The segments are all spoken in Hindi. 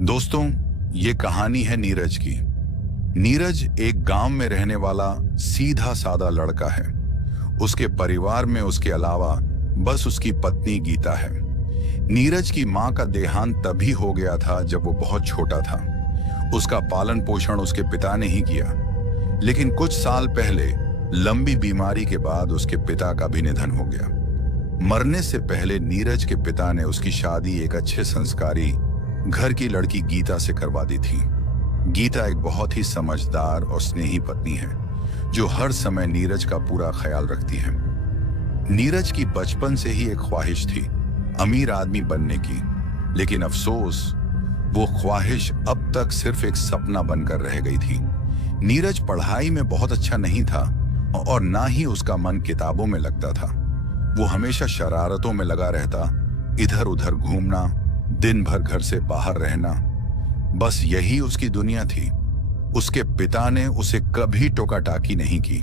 दोस्तों, ये कहानी है नीरज की। नीरज एक गांव में रहने वाला सीधा साधा लड़का है। उसके परिवार में उसके अलावा बस उसकी पत्नी गीता है। नीरज की मां का देहांत तभी हो गया था जब वो बहुत छोटा था। उसका पालन पोषण उसके पिता ने ही किया। लेकिन कुछ साल पहले लंबी बीमारी के बाद उसके पिता का भी निधन हो गया। मरने से पहले नीरज के पिता ने उसकी शादी एक अच्छे संस्कारी घर की लड़की गीता से करवा दी थी। गीता एक बहुत ही समझदार और स्नेही पत्नी है जो हर समय नीरज का पूरा ख्याल रखती है। नीरज की बचपन से ही एक ख्वाहिश थी अमीर आदमी बनने की, लेकिन अफसोस वो ख्वाहिश अब तक सिर्फ एक सपना बनकर रह गई थी। नीरज पढ़ाई में बहुत अच्छा नहीं था और ना ही उसका मन किताबों में लगता था। वो हमेशा शरारतों में लगा रहता, इधर उधर घूमना, दिन भर घर से बाहर रहना, बस यही उसकी दुनिया थी। उसके पिता ने उसे कभी टोका टाकी नहीं की,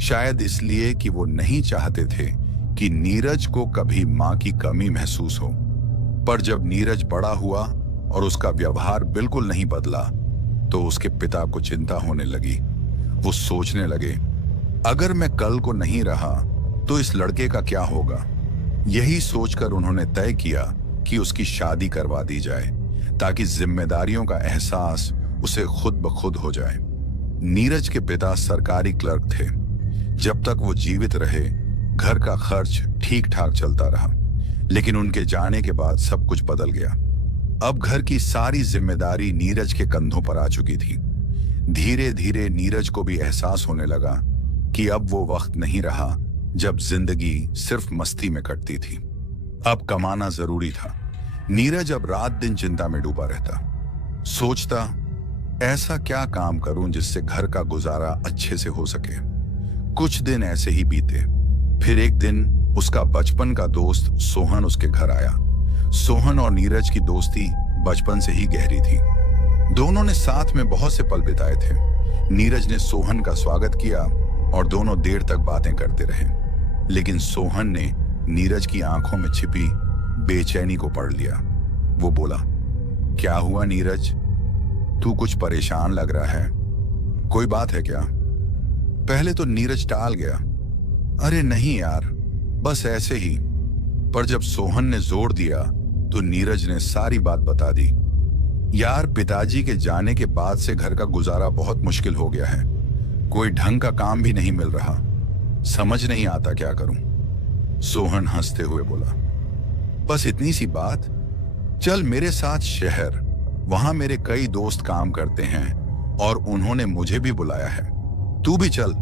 शायद इसलिए कि वो नहीं चाहते थे कि नीरज को कभी मां की कमी महसूस हो। पर जब नीरज बड़ा हुआ और उसका व्यवहार बिल्कुल नहीं बदला तो उसके पिता को चिंता होने लगी। वो सोचने लगे, अगर मैं कल को नहीं रहा तो इस लड़के का क्या होगा। यही सोचकर उन्होंने तय किया कि उसकी शादी करवा दी जाए ताकि जिम्मेदारियों का एहसास उसे खुद ब खुद हो जाए। नीरज के पिता सरकारी क्लर्क थे। जब तक वो जीवित रहे घर का खर्च ठीक ठाक चलता रहा, लेकिन उनके जाने के बाद सब कुछ बदल गया। अब घर की सारी जिम्मेदारी नीरज के कंधों पर आ चुकी थी। धीरे धीरे नीरज को भी एहसास होने लगा कि अब वो वक्त नहीं रहा जब जिंदगी सिर्फ मस्ती में कटती थी। अब कमाना जरूरी था। नीरज अब रात दिन चिंता में डूबा रहता, सोचता ऐसा क्या काम करूं जिससे घर का गुजारा अच्छे से हो सके। कुछ दिन ऐसे ही बीते। फिर एक दिन उसका बचपन का दोस्त सोहन उसके घर आया। सोहन और नीरज की दोस्ती बचपन से ही गहरी थी। दोनों ने साथ में बहुत से पल बिताए थे। नीरज ने सोहन का स्वागत किया और दोनों देर तक बातें करते रहे, लेकिन सोहन ने नीरज की आंखों में छिपी बेचैनी को पढ़ लिया। वो बोला, क्या हुआ नीरज, तू कुछ परेशान लग रहा है, कोई बात है क्या। पहले तो नीरज टाल गया, अरे नहीं यार, बस ऐसे ही। पर जब सोहन ने जोर दिया तो नीरज ने सारी बात बता दी। यार, पिताजी के जाने के बाद से घर का गुजारा बहुत मुश्किल हो गया है। कोई ढंग का काम भी नहीं मिल रहा, समझ नहीं आता क्या करूं। सोहन हंसते हुए बोला, बस इतनी सी बात, चल मेरे साथ शहर, वहां मेरे कई दोस्त काम करते हैं और उन्होंने मुझे भी बुलाया है। तू भी चल,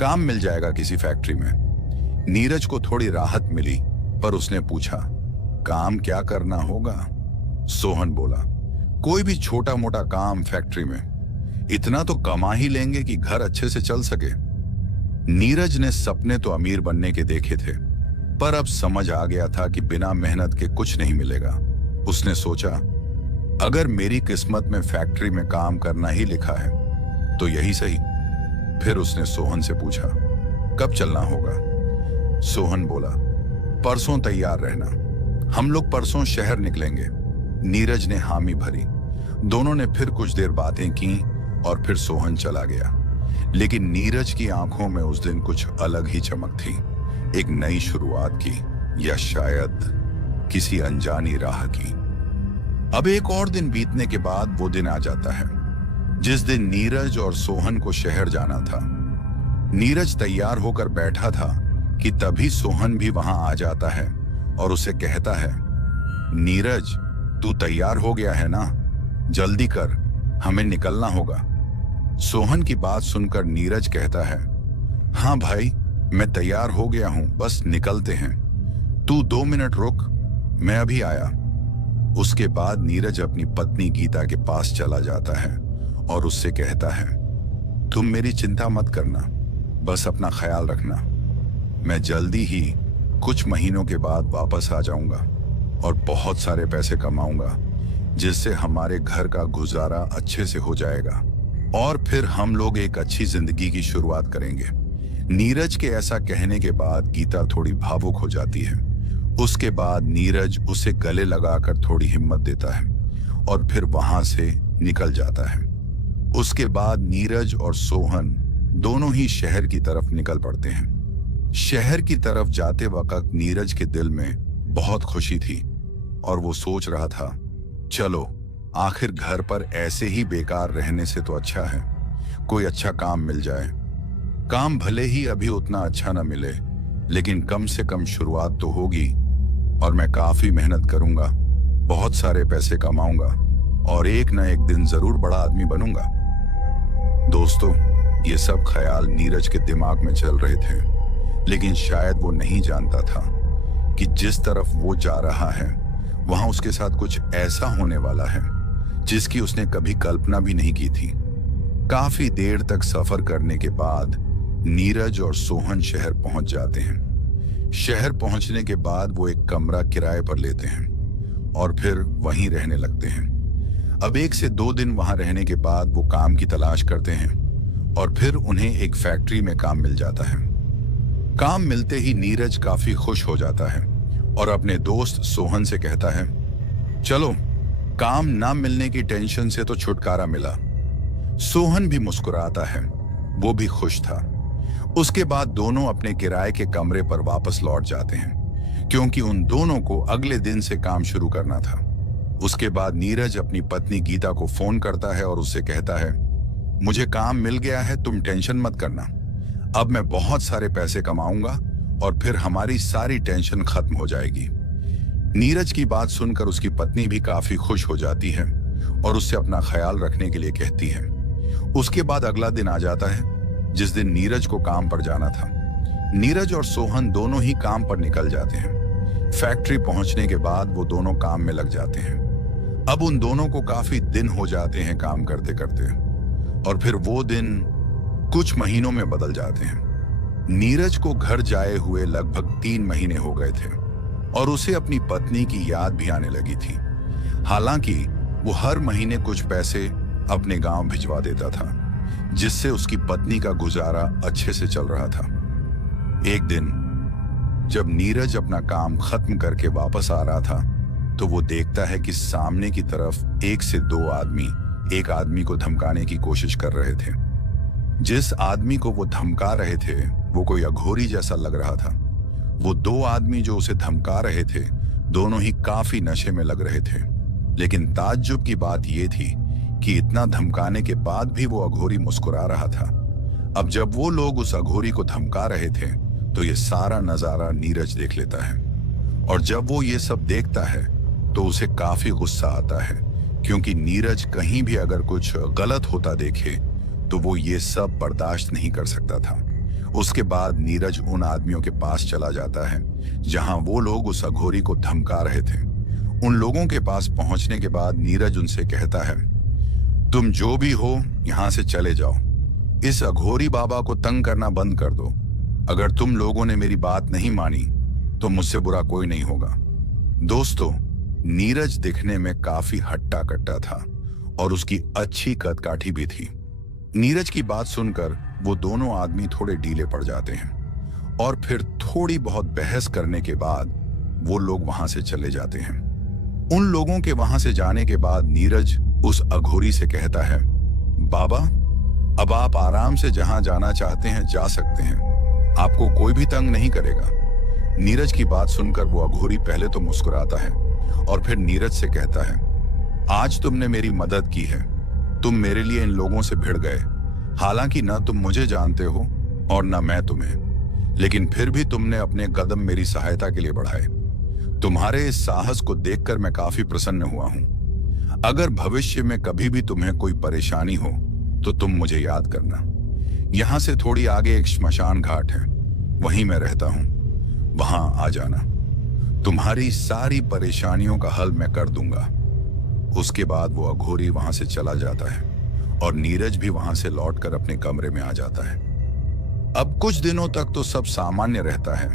काम मिल जाएगा किसी फैक्ट्री में। नीरज को थोड़ी राहत मिली, पर उसने पूछा, काम क्या करना होगा। सोहन बोला, कोई भी छोटा मोटा काम फैक्ट्री में, इतना तो कमा ही लेंगे कि घर अच्छे से चल सके। नीरज ने सपने तो अमीर बनने के देखे थे, पर अब समझ आ गया था कि बिना मेहनत के कुछ नहीं मिलेगा। उसने सोचा, अगर मेरी किस्मत में फैक्ट्री में काम करना ही लिखा है तो यही सही। फिर उसने सोहन से पूछा, कब चलना होगा। सोहन बोला, परसों तैयार रहना, हम लोग परसों शहर निकलेंगे। नीरज ने हामी भरी। दोनों ने फिर कुछ देर बातें की और फिर सोहन चला गया। लेकिन नीरज की आंखों में उस दिन कुछ अलग ही चमक थी, एक नई शुरुआत की, या शायद किसी अनजानी राह की। अब एक और दिन बीतने के बाद वो दिन आ जाता है जिस दिन नीरज और सोहन को शहर जाना था। नीरज तैयार होकर बैठा था कि तभी सोहन भी वहां आ जाता है और उसे कहता है, नीरज, तू तैयार हो गया है ना, जल्दी कर, हमें निकलना होगा। सोहन की बात सुनकर नीरज कहता है, हाँ भाई, मैं तैयार हो गया हूं, बस निकलते हैं। तू 2 मिनट रुक, मैं अभी आया। उसके बाद नीरज अपनी पत्नी गीता के पास चला जाता है और उससे कहता है, तुम मेरी चिंता मत करना, बस अपना ख्याल रखना। मैं जल्दी ही कुछ महीनों के बाद वापस आ जाऊंगा और बहुत सारे पैसे कमाऊंगा, जिससे हमारे घर का गुजारा अच्छे से हो जाएगा और फिर हम लोग एक अच्छी जिंदगी की शुरुआत करेंगे। नीरज के ऐसा कहने के बाद गीता थोड़ी भावुक हो जाती है। उसके बाद नीरज उसे गले लगाकर थोड़ी हिम्मत देता है और फिर वहां से निकल जाता है। उसके बाद नीरज और सोहन दोनों ही शहर की तरफ निकल पड़ते हैं। शहर की तरफ जाते वक्त नीरज के दिल में बहुत खुशी थी और वो सोच रहा था, चलो आखिर घर पर ऐसे ही बेकार रहने से तो अच्छा है कोई अच्छा काम मिल जाए। काम भले ही अभी उतना अच्छा ना मिले, लेकिन कम से कम शुरुआत तो होगी और मैं काफी मेहनत करूंगा, बहुत सारे पैसे कमाऊंगा और एक न एक दिन जरूर बड़ा आदमी बनूंगा। दोस्तों, ये सब ख्याल नीरज के दिमाग में चल रहे थे, लेकिन शायद वो नहीं जानता था कि जिस तरफ वो जा रहा है वहां उसके साथ कुछ ऐसा होने वाला है जिसकी उसने कभी कल्पना भी नहीं की थी। काफी देर तक सफर करने के बाद नीरज और सोहन शहर पहुंच जाते हैं। शहर पहुंचने के बाद वो एक कमरा किराए पर लेते हैं और फिर वहीं रहने लगते हैं। अब 1 से 2 दिन वहां रहने के बाद वो काम की तलाश करते हैं और फिर उन्हें एक फैक्ट्री में काम मिल जाता है। काम मिलते ही नीरज काफी खुश हो जाता है और अपने दोस्त सोहन से कहता है, चलो काम ना मिलने की टेंशन से तो छुटकारा मिला। सोहन भी मुस्कुराता है, वो भी खुश था। उसके बाद दोनों अपने किराए के कमरे पर वापस लौट जाते हैं क्योंकि उन दोनों को अगले दिन से काम शुरू करना था। उसके बाद नीरज अपनी पत्नी गीता को फोन करता है और उससे कहता है, मुझे काम मिल गया है, तुम टेंशन मत करना। अब मैं बहुत सारे पैसे कमाऊंगा और फिर हमारी सारी टेंशन खत्म हो जाएगी। नीरज की बात सुनकर उसकी पत्नी भी काफी खुश हो जाती है और उससे अपना ख्याल रखने के लिए कहती है। उसके बाद अगला दिन आ जाता है जिस दिन नीरज को काम पर जाना था। नीरज और सोहन दोनों ही काम पर निकल जाते हैं। फैक्ट्री पहुंचने के बाद वो दोनों काम में लग जाते हैं। अब उन दोनों को काफी दिन हो जाते हैं काम करते करते और फिर वो दिन कुछ महीनों में बदल जाते हैं। नीरज को घर जाए हुए लगभग 3 महीने हो गए थे और उसे अपनी पत्नी की याद भी आने लगी थी। हालांकि वो हर महीने कुछ पैसे अपने गांव भिजवा देता था, जिससे उसकी पत्नी का गुजारा अच्छे से चल रहा था। एक दिन जब नीरज अपना काम खत्म करके वापस आ रहा था तो वो देखता है कि सामने की तरफ 1 से 2 आदमी एक आदमी को धमकाने की कोशिश कर रहे थे। जिस आदमी को वो धमका रहे थे वो कोई अघोरी जैसा लग रहा था। वो 2 आदमी जो उसे धमका रहे थे दोनों ही काफी नशे में लग रहे थे, लेकिन ताज्जुब की बात यह थी कि इतना धमकाने के बाद भी वो अघोरी मुस्कुरा रहा था। अब जब वो लोग उस अघोरी को धमका रहे थे तो ये सारा नजारा नीरज देख लेता है और जब वो ये सब देखता है तो उसे काफी गुस्सा आता है क्योंकि नीरज कहीं भी अगर कुछ गलत होता देखे तो वो ये सब बर्दाश्त नहीं कर सकता था। उसके बाद नीरज उन आदमियों के पास चला जाता है जहां वो लोग उस अघोरी को धमका रहे थे। उन लोगों के पास पहुंचने के बाद नीरज उनसे कहता है, तुम जो भी हो यहां से चले जाओ, इस अघोरी बाबा को तंग करना बंद कर दो। अगर तुम लोगों ने मेरी बात नहीं मानी तो मुझसे बुरा कोई नहीं होगा। दोस्तों, नीरज दिखने में काफी हट्टा कट्टा था और उसकी अच्छी कदकाठी भी थी। नीरज की बात सुनकर वो दोनों आदमी थोड़े ढीले पड़ जाते हैं और फिर थोड़ी बहुत बहस करने के बाद वो लोग वहां से चले जाते हैं। उन लोगों के वहां से जाने के बाद नीरज उस अघोरी से कहता है, बाबा अब आप आराम से जहां जाना चाहते हैं जा सकते हैं, आपको कोई भी तंग नहीं करेगा। नीरज की बात सुनकर वो अघोरी पहले तो मुस्कुराता है और फिर नीरज से कहता है, आज तुमने मेरी मदद की है, तुम मेरे लिए इन लोगों से भिड़ गए। हालांकि ना तुम मुझे जानते हो और ना मैं तुम्हें, लेकिन फिर भी तुमने अपने कदम मेरी सहायता के लिए बढ़ाए। तुम्हारे इस साहस को देखकर मैं काफी प्रसन्न हुआ हूं। अगर भविष्य में कभी भी तुम्हें कोई परेशानी हो तो तुम मुझे याद करना। यहां से थोड़ी आगे एक श्मशान घाट है, वहीं मैं रहता हूं, वहां आ जाना। तुम्हारी सारी परेशानियों का हल मैं कर दूंगा। उसके बाद वो अघोरी वहां से चला जाता है और नीरज भी वहां से लौटकर अपने कमरे में आ जाता है। अब कुछ दिनों तक तो सब सामान्य रहता है,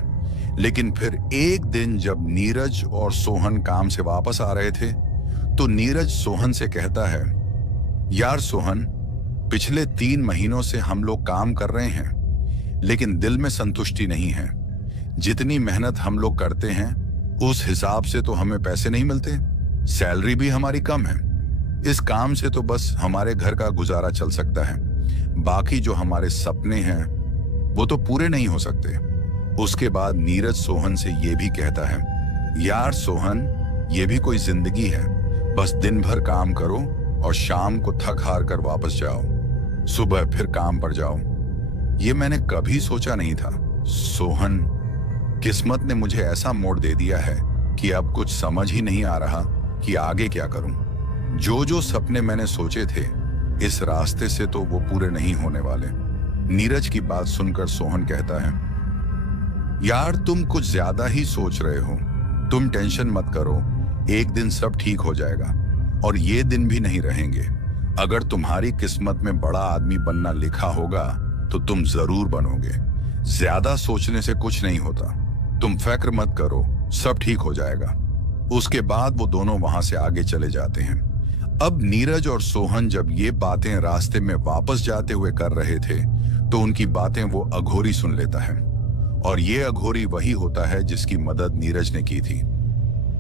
लेकिन फिर एक दिन जब नीरज और सोहन काम से वापस आ रहे थे तो नीरज सोहन से कहता है, यार सोहन, पिछले 3 महीनों से हम लोग काम कर रहे हैं लेकिन दिल में संतुष्टि नहीं है। जितनी मेहनत हम लोग करते हैं उस हिसाब से तो हमें पैसे नहीं मिलते, सैलरी भी हमारी कम है। इस काम से तो बस हमारे घर का गुजारा चल सकता है, बाकी जो हमारे सपने हैं वो तो पूरे नहीं हो सकते। उसके बाद नीरज सोहन से ये भी कहता है, यार सोहन, ये भी कोई जिंदगी है? बस दिन भर काम करो और शाम को थक हार कर वापस जाओ, सुबह फिर काम पर जाओ। ये मैंने कभी सोचा नहीं था सोहन। किस्मत ने मुझे ऐसा मोड़ दे दिया है कि अब कुछ समझ ही नहीं आ रहा कि आगे क्या करूं। जो जो सपने मैंने सोचे थे इस रास्ते से तो वो पूरे नहीं होने वाले। नीरज की बात सुनकर सोहन कहता है, यार तुम कुछ ज्यादा ही सोच रहे हो। तुम टेंशन मत करो, एक दिन सब ठीक हो जाएगा और ये दिन भी नहीं रहेंगे। अगर तुम्हारी किस्मत में बड़ा आदमी बनना लिखा होगा तो तुम जरूर बनोगे। ज्यादा सोचने से कुछ नहीं होता, तुम फिक्र मत करो, सब ठीक हो जाएगा। उसके बाद वो दोनों वहां से आगे चले जाते हैं। अब नीरज और सोहन जब ये बातें रास्ते में वापस जाते हुए कर रहे थे तो उनकी बातें वो अघोरी सुन लेता है, और ये अघोरी वही होता है जिसकी मदद नीरज ने की थी।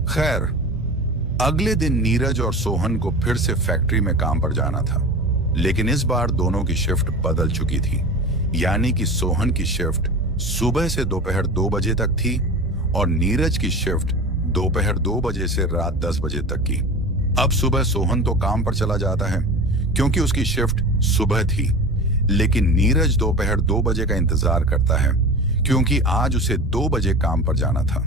खैर, अगले दिन नीरज और सोहन को फिर से फैक्ट्री में काम पर जाना था, लेकिन इस बार दोनों की शिफ्ट बदल चुकी थी। यानी कि सोहन की शिफ्ट सुबह से दोपहर 2 बजे तक थी और नीरज की शिफ्ट दोपहर 2 बजे से रात 10 बजे तक की। अब सुबह सोहन तो काम पर चला जाता है क्योंकि उसकी शिफ्ट सुबह थी, लेकिन नीरज दोपहर 2 बजे का इंतजार करता है क्योंकि आज उसे 2 बजे काम पर जाना था।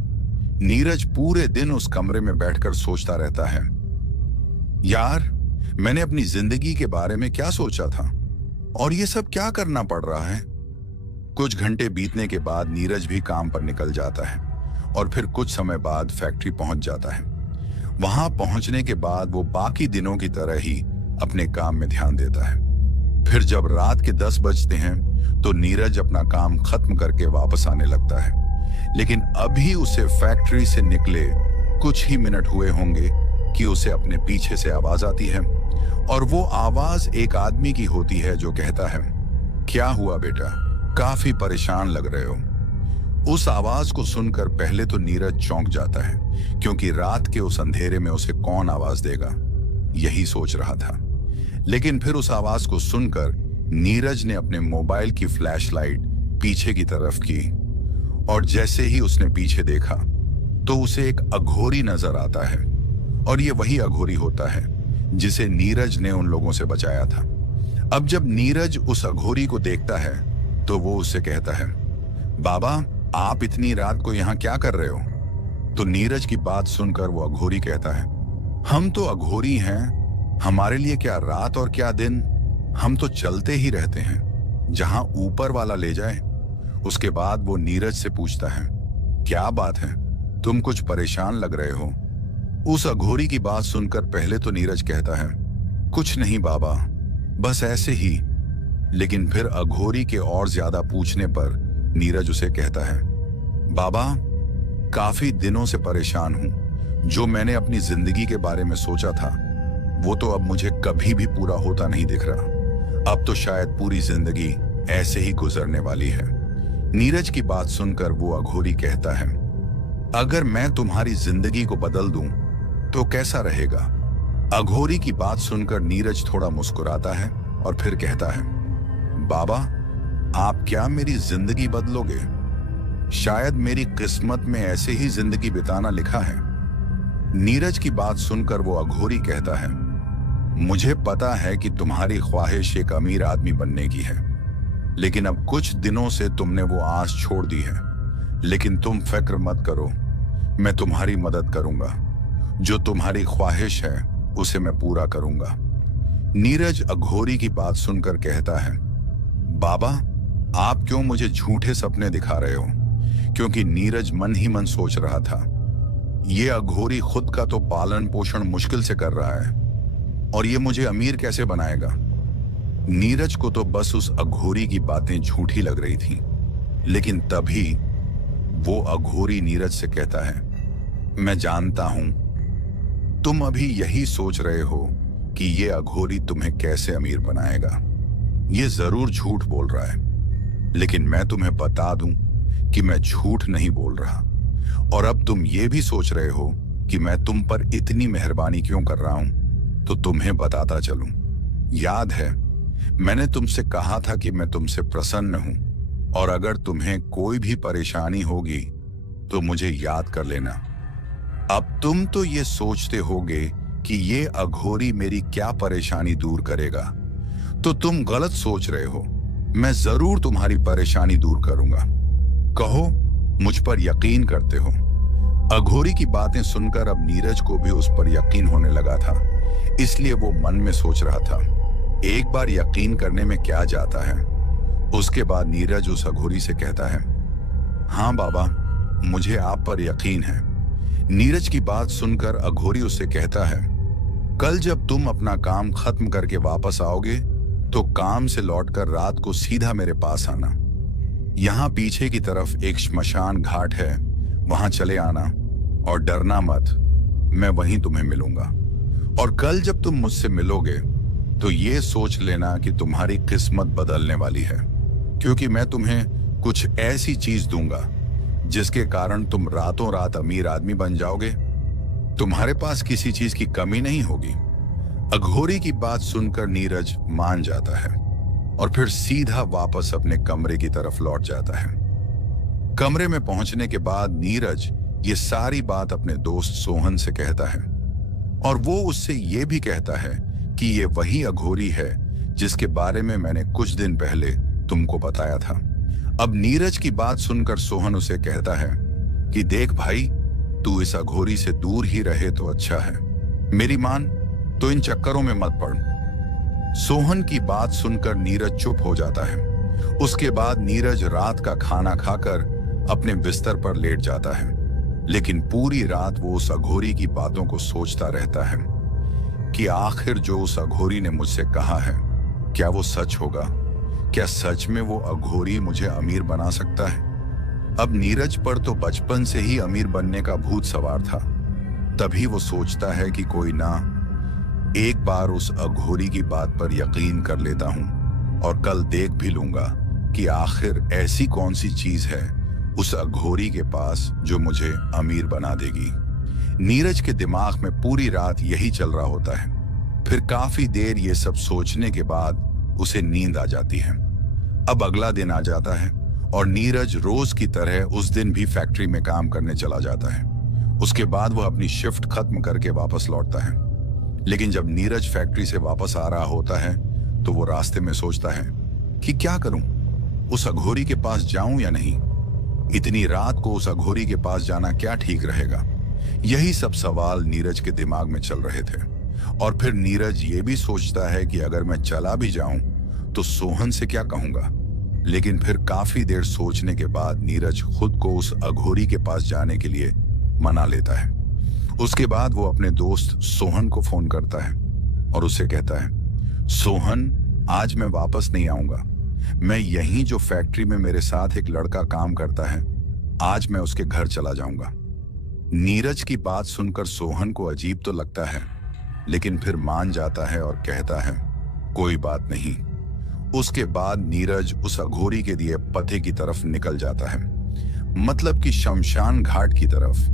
नीरज पूरे दिन उस कमरे में बैठकर सोचता रहता है, यार मैंने अपनी जिंदगी के बारे में क्या सोचा था और ये सब क्या करना पड़ रहा है। कुछ घंटे बीतने के बाद नीरज भी काम पर निकल जाता है और फिर कुछ समय बाद फैक्ट्री पहुंच जाता है। वहां पहुंचने के बाद वो बाकी दिनों की तरह ही अपने काम में ध्यान देता है। फिर जब रात के 10 बजते हैं तो नीरज अपना काम खत्म करके वापस आने लगता है, लेकिन अभी उसे फैक्ट्री से निकले कुछ ही मिनट हुए होंगे कि उसे अपने पीछे से आवाज आती है, और वो आवाज एक आदमी की होती है जो कहता है, क्या हुआ बेटा, काफी परेशान लग रहे हो। उस आवाज को सुनकर पहले तो नीरज चौंक जाता है क्योंकि रात के उस अंधेरे में उसे कौन आवाज देगा, यही सोच रहा था। लेकिन फिर उस आवाज को सुनकर नीरज ने अपने मोबाइल की फ्लैशलाइट पीछे की तरफ की, और जैसे ही उसने पीछे देखा तो उसे एक अघोरी नजर आता है, और ये वही अघोरी होता है जिसे नीरज ने उन लोगों से बचाया था। अब जब नीरज उस अघोरी को देखता है तो वो उससे कहता है, बाबा आप इतनी रात को यहाँ क्या कर रहे हो। तो नीरज की बात सुनकर वो अघोरी कहता है, हम तो अघोरी हैं, हमारे लिए क्या रात और क्या दिन, हम तो चलते ही रहते हैं, जहां ऊपर वाला ले जाए। उसके बाद वो नीरज से पूछता है, क्या बात है, तुम कुछ परेशान लग रहे हो। उस अघोरी की बात सुनकर पहले तो नीरज कहता है, कुछ नहीं बाबा, बस ऐसे ही। लेकिन फिर अघोरी के और ज्यादा पूछने पर नीरज उसे कहता है, बाबा काफी दिनों से परेशान हूं। जो मैंने अपनी जिंदगी के बारे में सोचा था वो तो अब मुझे कभी भी पूरा होता नहीं दिख रहा। अब तो शायद पूरी जिंदगी ऐसे ही गुजरने वाली है। नीरज की बात सुनकर वो अघोरी कहता है, अगर मैं तुम्हारी जिंदगी को बदल दूं तो कैसा रहेगा। अघोरी की बात सुनकर नीरज थोड़ा मुस्कुराता है और फिर कहता है, बाबा आप क्या मेरी जिंदगी बदलोगे। शायद मेरी किस्मत में ऐसे ही जिंदगी बिताना लिखा है। नीरज की बात सुनकर वो अघोरी कहता है, मुझे पता है कि तुम्हारी ख्वाहिश एक अमीर आदमी बनने की है, लेकिन अब कुछ दिनों से तुमने वो आस छोड़ दी है। लेकिन तुम फिक्र मत करो, मैं तुम्हारी मदद करूंगा। जो तुम्हारी ख्वाहिश है उसे मैं पूरा करूंगा। नीरज अघोरी की बात सुनकर कहता है, बाबा आप क्यों मुझे झूठे सपने दिखा रहे हो। क्योंकि नीरज मन ही मन सोच रहा था, ये अघोरी खुद का तो पालन पोषण मुश्किल से कर रहा है और ये मुझे अमीर कैसे बनाएगा। नीरज को तो बस उस अघोरी की बातें झूठी लग रही थी, लेकिन तभी वो अघोरी नीरज से कहता है, मैं जानता हूं तुम अभी यही सोच रहे हो कि ये अघोरी तुम्हें कैसे अमीर बनाएगा। ये जरूर झूठ बोल रहा है, लेकिन मैं तुम्हें बता दूं कि मैं झूठ नहीं बोल रहा। और अब तुम ये भी सोच रहे हो कि मैं तुम पर इतनी मेहरबानी क्यों कर रहा हूं। तो तुम्हें बताता चलूं। याद है, मैंने तुमसे कहा था कि मैं तुमसे प्रसन्न हूं, और अगर तुम्हें कोई भी परेशानी होगी तो मुझे याद कर लेना। अब तुम तो ये सोचते होगे कि ये अघोरी मेरी क्या परेशानी दूर करेगा, तो तुम गलत सोच रहे हो। मैं जरूर तुम्हारी परेशानी दूर करूंगा। कहो, मुझ पर यकीन करते हो? अघोरी की बातें सुनकर अब नीरज को भी उस पर यकीन होने लगा था, इसलिए वो मन में सोच रहा था, एक बार यकीन करने में क्या जाता है। उसके बाद नीरज उस अघोरी से कहता है, हाँ बाबा, मुझे आप पर यकीन है। नीरज की बात सुनकर अघोरी उससे कहता है, कल जब तुम अपना काम खत्म करके वापस आओगे तो काम से लौटकर रात को सीधा मेरे पास आना। यहाँ पीछे की तरफ एक श्मशान घाट है, वहां चले आना, और डरना मत, मैं वहीं तुम्हें मिलूंगा। और कल जब तुम मुझसे मिलोगे तो ये सोच लेना कि तुम्हारी किस्मत बदलने वाली है, क्योंकि मैं तुम्हें कुछ ऐसी चीज दूंगा जिसके कारण तुम रातों रात अमीर आदमी बन जाओगे। तुम्हारे पास किसी चीज की कमी नहीं होगी। अघोरी की बात सुनकर नीरज मान जाता है और फिर सीधा वापस अपने कमरे की तरफ लौट जाता है। कमरे में पहुंचने के बाद नीरज ये सारी बात अपने दोस्त सोहन से कहता है, और वो उससे ये भी कहता है कि ये वही अघोरी है जिसके बारे में मैंने कुछ दिन पहले तुमको बताया था। अब नीरज की बात सुनकर सोहन उसे कहता है कि देख भाई, तू इस अघोरी से दूर ही रहे तो अच्छा है। मेरी मान, तो इन चक्करों में मत पड़। सोहन की बात सुनकर नीरज चुप हो जाता है। उसके बाद नीरज रात का खाना खाकर अपने बिस्तर पर लेट जाता है, लेकिन पूरी रात वो उस अघोरी की बातों को सोचता रहता है कि आखिर जो उस अघोरी ने मुझसे कहा है, क्या वो सच होगा? क्या सच में वो अघोरी मुझे अमीर बना सकता है? अब नीरज पर तो बचपन से ही अमीर बनने का भूत सवार था। तभी वो सोचता है कि कोई ना, एक बार उस अघोरी की बात पर यकीन कर लेता हूं और कल देख भी लूंगा कि आखिर ऐसी कौन सी चीज है उस अघोरी के पास जो मुझे अमीर बना देगी। नीरज के दिमाग में पूरी रात यही चल रहा होता है। फिर काफी देर ये सब सोचने के बाद उसे नींद आ जाती है। अब अगला दिन आ जाता है और नीरज रोज की तरह उस दिन भी फैक्ट्री में काम करने चला जाता है। उसके बाद वह अपनी शिफ्ट खत्म करके वापस लौटता है। लेकिन जब नीरज फैक्ट्री से वापस आ रहा होता है तो वो रास्ते में सोचता है कि क्या करूं, उस अघोरी के पास जाऊं या नहीं। इतनी रात को उस अघोरी के पास जाना क्या ठीक रहेगा। यही सब सवाल नीरज के दिमाग में चल रहे थे। और फिर नीरज ये भी सोचता है कि अगर मैं चला भी जाऊं तो सोहन से क्या कहूंगा। लेकिन फिर काफी देर सोचने के बाद नीरज खुद को उस अघोरी के पास जाने के लिए मना लेता है। उसके बाद वो अपने दोस्त सोहन को फोन करता है और उससे कहता है, सोहन, आज मैं वापस नहीं आऊंगा। मैं यहीं जो फैक्ट्री में मेरे साथ एक लड़का काम करता है, आज मैं उसके घर चला जाऊंगा। नीरज की बात सुनकर सोहन को अजीब तो लगता है, लेकिन फिर मान जाता है और कहता है, कोई बात नहीं। उसके बाद नीरज उस अघोरी के दिए पते की तरफ निकल जाता है, मतलब कि शमशान घाट की तरफ।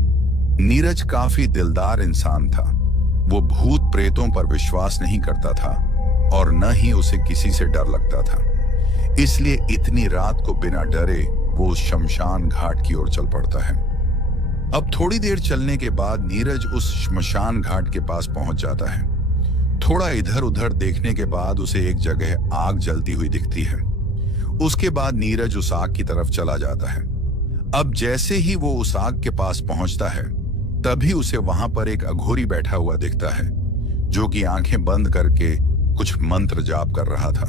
नीरज काफी दिलदार इंसान था। वो भूत प्रेतों पर विश्वास नहीं करता था और न ही उसे किसी से डर लगता था। इसलिए इतनी रात को बिना डरे वो उस शमशान घाट की ओर चल पड़ता है। अब थोड़ी देर चलने के बाद नीरज उस शमशान घाट के पास पहुंच जाता है। थोड़ा इधर उधर देखने के बाद उसे एक जगह आग जलती हुई दिखती है। उसके बाद नीरज उस आग की तरफ चला जाता है। अब जैसे ही वो उस आग के पास पहुंचता है, तभी उसे वहां पर एक अघोरी बैठा हुआ दिखता है, जो कि आंखें बंद करके कुछ मंत्र जाप कर रहा था।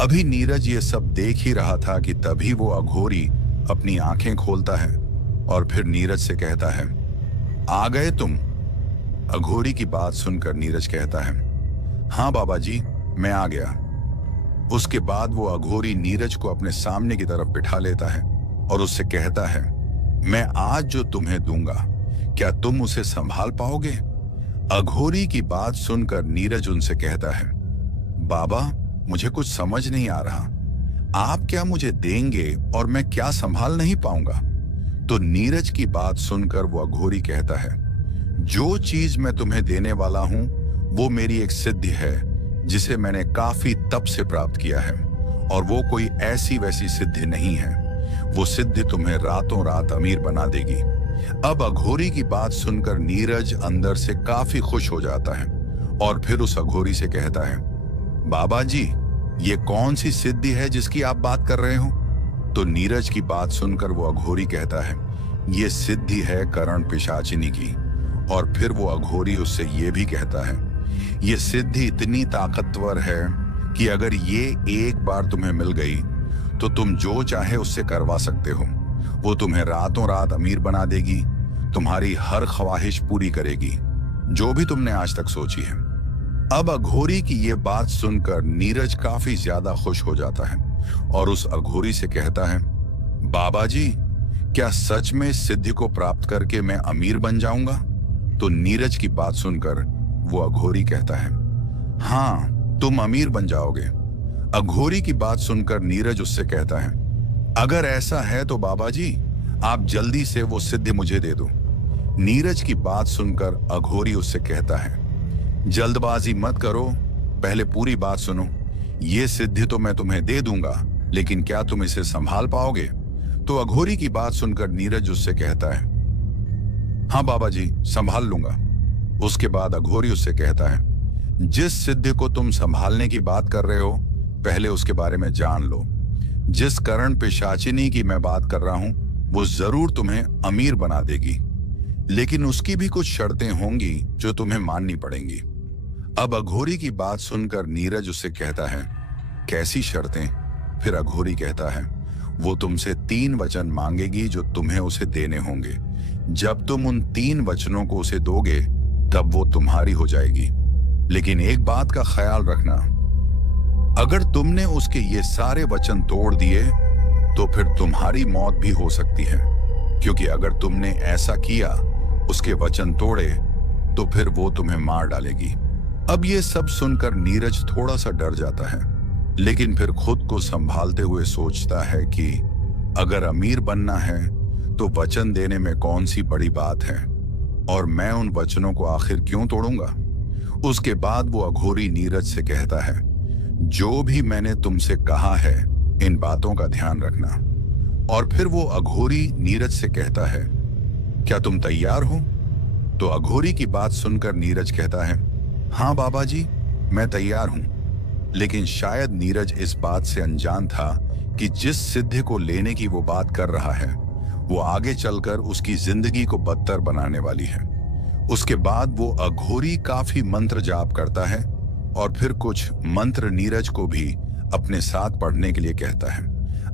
अभी नीरज ये सब देख ही रहा था कि तभी वो अघोरी अपनी आंखें खोलता है और फिर नीरज से कहता है, आ गए तुम? अघोरी की बात सुनकर नीरज कहता है, हाँ बाबा जी, मैं आ गया। उसके बाद वो अघोरी नीरज को अपने सामने की तरफ बिठा लेता है और उससे कहता है, मैं आज जो तुम्हें दूंगा, क्या तुम उसे संभाल पाओगे? अघोरी की बात सुनकर नीरज उनसे कहता है, बाबा, मुझे कुछ समझ नहीं आ रहा। आप क्या मुझे देंगे और मैं क्या संभाल नहीं पाऊंगा? तो नीरज की बात सुनकर वो अघोरी कहता है, जो चीज मैं तुम्हें देने वाला हूं वो मेरी एक सिद्धि है जिसे मैंने काफी तप से प्राप्त किया है, और वो कोई ऐसी वैसी सिद्धि नहीं है। वो सिद्धि तुम्हें रातों रात अमीर बना देगी। अब अघोरी की बात सुनकर नीरज अंदर से काफी खुश हो जाता है और फिर उस अघोरी से कहता है, बाबा जी, ये कौन सी सिद्धि है जिसकी आप बात कर रहे हो? तो नीरज की बात सुनकर वो अघोरी कहता है, ये सिद्धि है करण पिशाचिनी की। और फिर वो अघोरी उससे ये भी कहता है, ये सिद्धि इतनी ताकतवर है कि अगर ये एक बार तुम्हें मिल गई तो तुम जो चाहे उससे करवा सकते हो। वो तुम्हें रातों रात अमीर बना देगी, तुम्हारी हर ख्वाहिश पूरी करेगी, जो भी तुमने आज तक सोची है। अब अघोरी की ये बात सुनकर नीरज काफी ज्यादा खुश हो जाता है और उस अघोरी से कहता है, बाबा जी, क्या सच में इस सिद्धि को प्राप्त करके मैं अमीर बन जाऊंगा? तो नीरज की बात सुनकर वो अघोरी कहता है, हाँ, तुम अमीर बन जाओगे। अघोरी की बात सुनकर नीरज उससे कहता है, अगर ऐसा है तो बाबा जी, आप जल्दी से वो सिद्धि मुझे दे दो। नीरज की बात सुनकर अघोरी उससे कहता है, जल्दबाजी मत करो, पहले पूरी बात सुनो। ये सिद्धि तो मैं तुम्हें दे दूंगा, लेकिन क्या तुम इसे संभाल पाओगे? तो अघोरी की बात सुनकर नीरज उससे कहता है, हाँ बाबा जी, संभाल लूंगा। उसके बाद अघोरी उससे कहता है, जिस सिद्धि को तुम संभालने की बात कर रहे हो, पहले उसके बारे में जान लो। जिस करण पिशाचिनी की मैं बात कर रहा हूं, वो जरूर तुम्हें अमीर बना देगी, लेकिन उसकी भी कुछ शर्तें होंगी जो तुम्हें माननी पड़ेंगी। अब अघोरी की बात सुनकर नीरज उससे कहता है, कैसी शर्तें? फिर अघोरी कहता है, वो तुमसे 3 वचन मांगेगी जो तुम्हें उसे देने होंगे। जब तुम उन 3 वचनों को उसे दोगे तब वो तुम्हारी हो जाएगी, लेकिन एक बात का ख्याल रखना, अगर तुमने उसके ये सारे वचन तोड़ दिए तो फिर तुम्हारी मौत भी हो सकती है, क्योंकि अगर तुमने ऐसा किया, उसके वचन तोड़े, तो फिर वो तुम्हें मार डालेगी। अब ये सब सुनकर नीरज थोड़ा सा डर जाता है, लेकिन फिर खुद को संभालते हुए सोचता है कि अगर अमीर बनना है तो वचन देने में कौन सी बड़ी बात है, और मैं उन वचनों को आखिर क्यों तोड़ूंगा। उसके बाद वो अघोरी नीरज से कहता है, जो भी मैंने तुमसे कहा है, इन बातों का ध्यान रखना। और फिर वो अघोरी नीरज से कहता है, क्या तुम तैयार हो? तो अघोरी की बात सुनकर नीरज कहता है, हाँ बाबा जी, मैं तैयार हूं। लेकिन शायद नीरज इस बात से अनजान था कि जिस सिद्धि को लेने की वो बात कर रहा है, वो आगे चलकर उसकी जिंदगी को बदतर बनाने वाली है। उसके बाद वो अघोरी काफी मंत्र जाप करता है और फिर कुछ मंत्र नीरज को भी अपने साथ पढ़ने के लिए कहता है।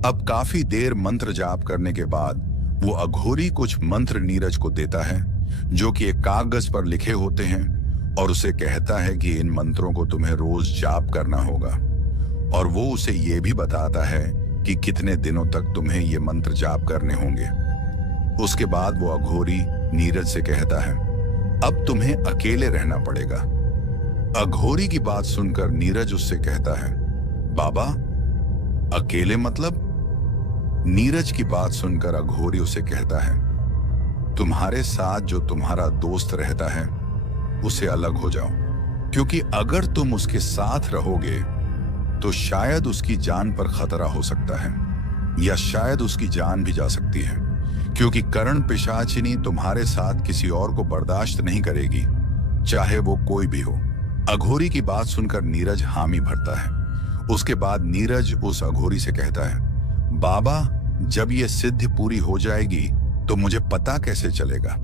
अब काफी देर मंत्र जाप करने के बाद वो अघोरी कुछ मंत्र नीरज को देता है, जो कि एक कागज पर लिखे होते हैं, और उसे कहता है कि इन मंत्रों को तुम्हें रोज जाप करना होगा। और वो उसे ये भी बताता है कि कितने दिनों तक तुम्हें ये मंत्र जाप करने होंगे। उसके बाद वो अघोरी नीरज से कहता है, अब तुम्हें अकेले रहना पड़ेगा। अघोरी की बात सुनकर नीरज उससे कहता है, बाबा, अकेले मतलब? नीरज की बात सुनकर अघोरी उसे कहता है, तुम्हारे साथ जो तुम्हारा दोस्त रहता है उसे अलग हो जाओ, क्योंकि अगर तुम उसके साथ रहोगे तो शायद उसकी जान पर खतरा हो सकता है, या शायद उसकी जान भी जा सकती है, क्योंकि करण पिशाचिनी तुम्हारे साथ किसी और को बर्दाश्त नहीं करेगी, चाहे वो कोई भी हो। अघोरी की बात सुनकर नीरज हामी भरता है। उसके बाद नीरज उस अघोरी से कहता है, बाबा, जब ये सिद्धि पूरी हो जाएगी तो मुझे पता कैसे चलेगा?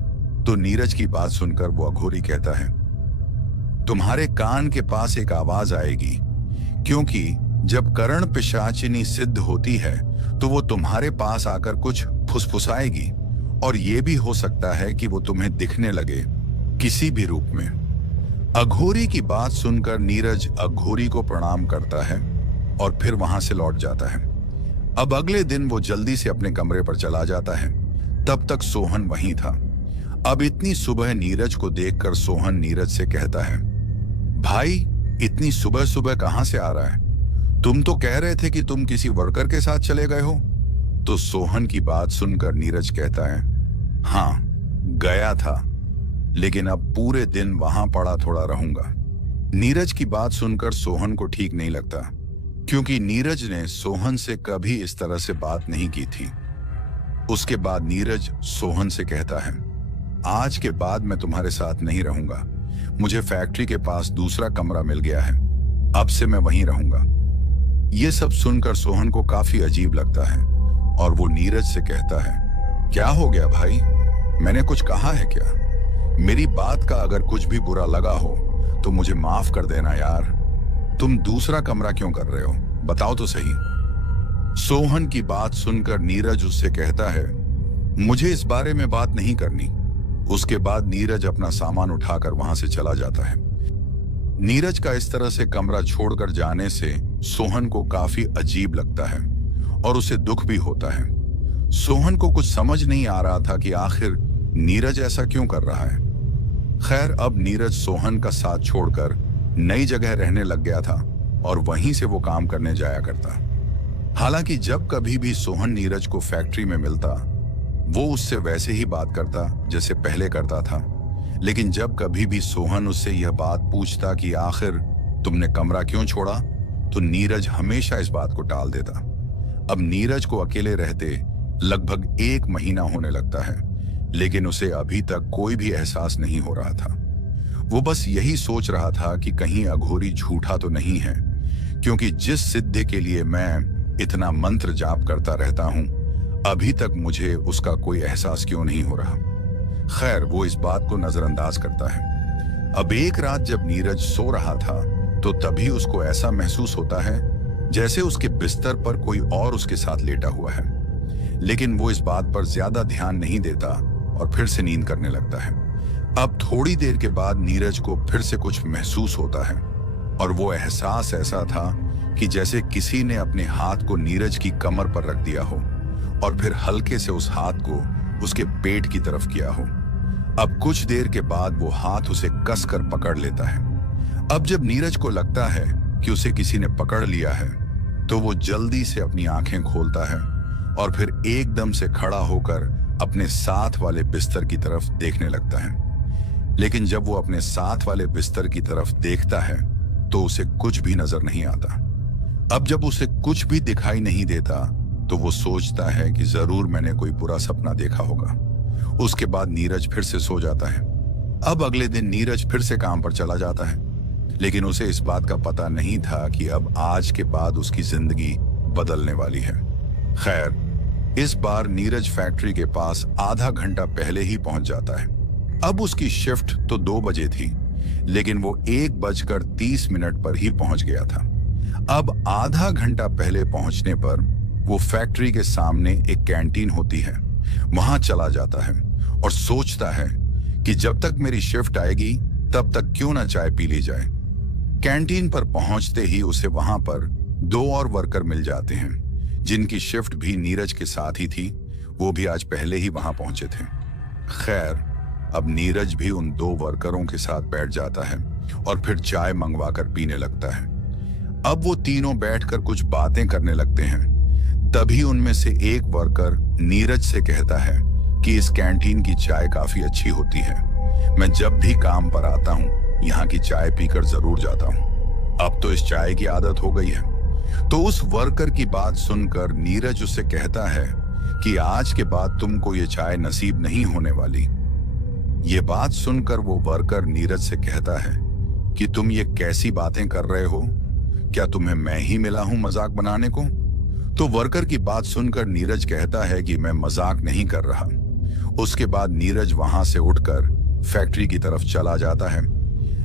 तो नीरज की बात सुनकर वो अघोरी कहता है, तुम्हारे कान के पास एक आवाज आएगी, क्योंकि जब करण पिशाचिनी सिद्ध होती है तो वो तुम्हारे पास आकर कुछ फुसफुसाएगी, और ये भी हो सकता है कि वो तुम्हें दिखने लगे किसी भी रूप में। अघोरी की बात सुनकर नीरज अघोरी को प्रणाम करता है और फिर वहां से लौट जाता है। अब अगले दिन वो जल्दी से अपने कमरे पर चला जाता है। तब तक सोहन वहीं था। अब इतनी सुबह नीरज को देखकर सोहन नीरज से कहता है, भाई, इतनी सुबह सुबह कहां से आ रहा है? तुम तो कह रहे थे कि तुम किसी वर्कर के साथ चले गए हो। तो सोहन की बात सुनकर नीरज कहता है, हाँ, गया था, लेकिन अब पूरे दिन वहां पड़ा थोड़ा रहूंगा। नीरज की बात सुनकर सोहन को ठीक नहीं लगता, क्योंकि नीरज ने सोहन से कभी इस तरह से बात नहीं की थी। उसके बाद नीरज सोहन से कहता है, आज के बाद मैं तुम्हारे साथ नहीं रहूंगा। मुझे फैक्ट्री के पास दूसरा कमरा मिल गया है, अब से मैं वहीं रहूंगा। ये सब सुनकर सोहन को काफी अजीब लगता है और वो नीरज से कहता है, क्या हो गया भाई, मैंने कुछ कहा है क्या? मेरी बात का अगर कुछ भी बुरा लगा हो तो मुझे माफ कर देना यार। तुम दूसरा कमरा क्यों कर रहे हो, बताओ तो सही। सोहन की बात सुनकर नीरज उससे कहता है, मुझे इस बारे में बात नहीं करनी। उसके बाद नीरज अपना सामान उठाकर वहां से चला जाता है। नीरज का इस तरह से कमरा छोड़कर जाने से सोहन को काफी अजीब लगता है और उसे दुख भी होता है। सोहन को कुछ समझ नहीं आ रहा था कि आखिर नीरज ऐसा क्यों कर रहा है। खैर, अब नीरज सोहन का साथ छोड़कर नई जगह रहने लग गया था और वहीं से वो काम करने जाया करता। हालांकि जब कभी भी सोहन नीरज को फैक्ट्री में मिलता, वो उससे वैसे ही बात करता जैसे पहले करता था। लेकिन जब कभी भी सोहन उससे यह बात पूछता कि आखिर तुमने कमरा क्यों छोड़ा, तो नीरज हमेशा इस बात को टाल देता। अब नीरज को अकेले रहते लगभग 1 महीना होने लगता है, लेकिन उसे अभी तक कोई भी एहसास नहीं हो रहा था। वो बस यही सोच रहा था कि कहीं अघोरी झूठा तो नहीं है, क्योंकि जिस सिद्धि के लिए मैं इतना मंत्र जाप करता रहता हूं, अभी तक मुझे उसका कोई एहसास क्यों नहीं हो रहा। खैर, वो इस बात को नजरअंदाज करता है। अब एक रात जब नीरज सो रहा था, तो तभी उसको ऐसा महसूस होता है जैसे उसके बिस्तर पर कोई और उसके साथ लेटा हुआ है। लेकिन वो इस बात पर ज्यादा ध्यान नहीं देता और फिर से नींद करने लगता है। अब थोड़ी देर के बाद नीरज को फिर से कुछ महसूस होता है और वो एहसास ऐसा था कि जैसे किसी ने अपने हाथ को नीरज की कमर पर रख दिया हो और फिर हल्के से उस हाथ को उसके पेट की तरफ किया हो। अब कुछ देर के बाद वो हाथ उसे कसकर पकड़ लेता है। अब जब नीरज को लगता है कि उसे किसी ने पकड़ लिया है, तो वो जल्दी से अपनी आंखें खोलता है और फिर एकदम से खड़ा होकर अपने साथ वाले बिस्तर की तरफ देखने लगता है। लेकिन जब वो अपने साथ वाले बिस्तर की तरफ देखता है, तो उसे कुछ भी नजर नहीं आता। अब जब उसे कुछ भी दिखाई नहीं देता, तो वो सोचता है कि जरूर मैंने कोई बुरा सपना देखा होगा। उसके बाद नीरज फिर से सो जाता है। अब अगले दिन नीरज फिर से काम पर चला जाता है, लेकिन उसे इस बात का पता नहीं था कि अब आज के बाद उसकी जिंदगी बदलने वाली है। खैर, इस बार नीरज फैक्ट्री के पास आधा घंटा पहले ही पहुंच जाता है। अब उसकी शिफ्ट तो 2 बजे थी, लेकिन वो 1:30 पर ही पहुंच गया था। अब आधा घंटा पहले पहुंचने पर वो फैक्ट्री के सामने एक कैंटीन होती है, वहां चला जाता है और सोचता है कि जब तक मेरी शिफ्ट आएगी तब तक क्यों ना चाय पी ली जाए। कैंटीन पर पहुंचते ही उसे वहां पर 2 और वर्कर मिल जाते हैं, जिनकी शिफ्ट भी नीरज के साथ ही थी। वो भी आज पहले ही वहां पहुंचे थे। खैर, अब नीरज भी उन 2 वर्करों के साथ बैठ जाता है और फिर चाय मंगवाकर पीने लगता है। अब वो तीनों बैठकर कुछ बातें करने लगते हैं। तभी उनमें से एक वर्कर नीरज से कहता है कि इस कैंटीन की चाय काफी अच्छी होती है। मैं जब भी काम पर आता हूँ, यहाँ की चाय पीकर जरूर जाता हूँ। अब तो इस चाय की आदत हो गई है। तो उस वर्कर की बात सुनकर नीरज उससे कहता है कि आज के बाद तुमको ये चाय नसीब नहीं होने वाली। ये बात सुनकर वो वर्कर नीरज से कहता है कि तुम ये कैसी बातें कर रहे हो, क्या तुम्हें मैं ही मिला हूं मजाक बनाने को? तो वर्कर की बात सुनकर नीरज कहता है कि मैं मजाक नहीं कर रहा। उसके बाद नीरज वहां से उठकर फैक्ट्री की तरफ चला जाता है,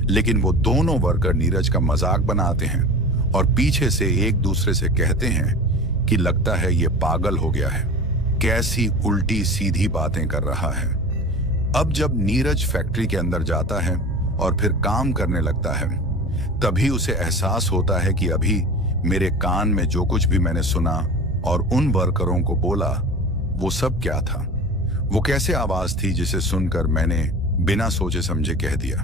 लेकिन वो दोनों वर्कर नीरज का मजाक बनाते हैं और पीछे से एक दूसरे से कहते हैं कि लगता है ये पागल हो गया है, कैसी उल्टी सीधी बातें कर रहा है। अब जब नीरज फैक्ट्री के अंदर जाता है और फिर काम करने लगता है, तभी उसे एहसास होता है कि अभी मेरे कान में जो कुछ भी मैंने सुना और उन वर्करों को बोला, वो सब क्या था? वो कैसे आवाज थी जिसे सुनकर मैंने बिना सोचे समझे कह दिया?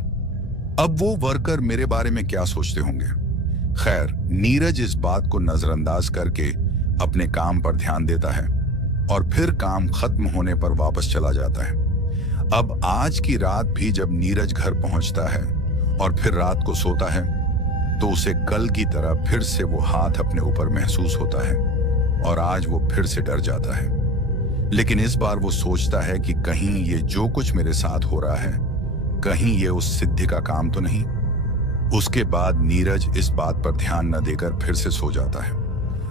अब वो वर्कर मेरे बारे में क्या सोचते होंगे? खैर, नीरज इस बात को नजरअंदाज करके अपने काम पर ध्यान देता है और फिर काम खत्म होने पर वापस चला जाता है। अब आज की रात भी जब नीरज घर पहुंचता है और फिर रात को सोता है तो उसे कल की तरह फिर से वो हाथ अपने ऊपर महसूस होता है और आज वो फिर से डर जाता है। लेकिन इस बार वो सोचता है कि कहीं ये जो कुछ मेरे साथ हो रहा है, कहीं ये उस सिद्धि का काम तो नहीं। उसके बाद नीरज इस बात पर ध्यान न देकर फिर से सो जाता है।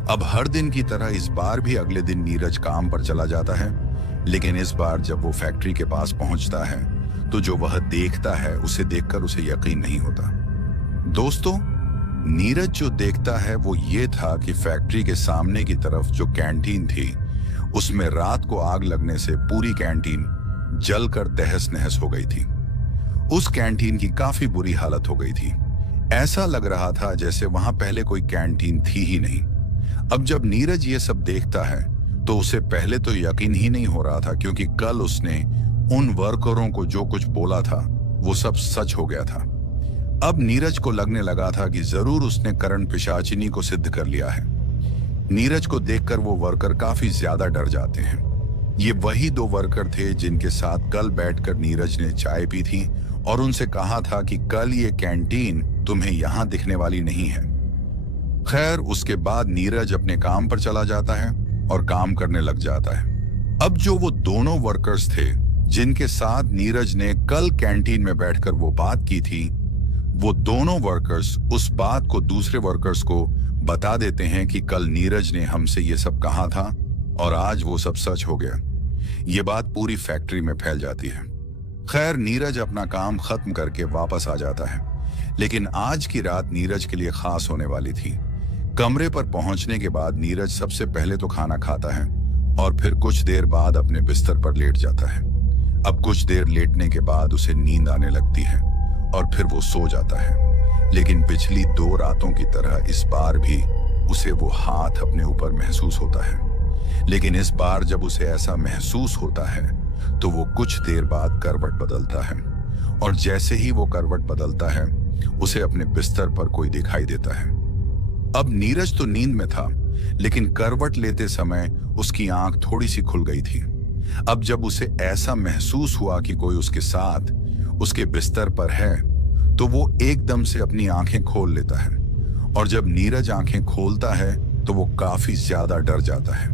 अब हर दिन की तरह इस बार भी अगले दिन नीरज काम पर चला जाता है, लेकिन इस बार जब वो फैक्ट्री के पास पहुंचता है तो जो वह देखता है उसे देखकर उसे यकीन नहीं होता। दोस्तों, नीरज जो देखता है वो ये था कि फैक्ट्री के सामने की तरफ जो कैंटीन थी उसमें रात को आग लगने से पूरी कैंटीन जलकर तहस नहस हो गई थी। उस कैंटीन की काफी बुरी हालत हो गई थी। ऐसा लग रहा था जैसे वहां पहले कोई कैंटीन थी ही नहीं। अब जब नीरज ये सब देखता है तो उसे पहले तो यकीन ही नहीं हो रहा था, क्योंकि कल उसने उन वर्करों को जो कुछ बोला था वो सब सच हो गया था। अब नीरज को लगने लगा था कि जरूर उसने करण पिशाचिनी को सिद्ध कर लिया है। नीरज को देखकर वो वर्कर काफी ज्यादा डर जाते हैं। ये वही दो वर्कर थे जिनके साथ कल बैठकर नीरज ने चाय पी थी और उनसे कहा था कि कल ये कैंटीन तुम्हें यहां दिखने वाली नहीं है। खैर, उसके बाद नीरज अपने काम पर चला जाता है और काम करने लग जाता है। अब जो वो दोनों वर्कर्स थे जिनके साथ नीरज ने कल कैंटीन में बैठकर वो बात की थी, वो दोनों वर्कर्स उस बात को दूसरे वर्कर्स को बता देते हैं कि कल नीरज ने हमसे ये सब कहा था और आज वो सब सच हो गया। ये बात पूरी फैक्ट्री में फैल जाती है। खैर, नीरज अपना काम खत्म करके वापस आ जाता है, लेकिन आज की रात नीरज के लिए खास होने वाली थी। कमरे पर पहुंचने के बाद नीरज सबसे पहले तो खाना खाता है और फिर कुछ देर बाद अपने बिस्तर पर लेट जाता है। अब कुछ देर लेटने के बाद उसे नींद आने लगती है और फिर वो सो जाता है। लेकिन पिछली 2 रातों की तरह इस बार भी उसे वो हाथ अपने ऊपर महसूस होता है। लेकिन इस बार जब उसे ऐसा महसूस होता है तो वो कुछ देर बाद करवट बदलता है और जैसे ही वो करवट बदलता है उसे अपने बिस्तर पर कोई दिखाई देता है। अब नीरज तो नींद में था, लेकिन करवट लेते समय उसकी आंख थोड़ी सी खुल गई थी। अब जब उसे ऐसा महसूस हुआ कि कोई उसके साथ उसके बिस्तर पर है तो वो एकदम से अपनी आंखें खोल लेता है और जब नीरज आंखें खोलता है तो वो काफी ज्यादा डर जाता है।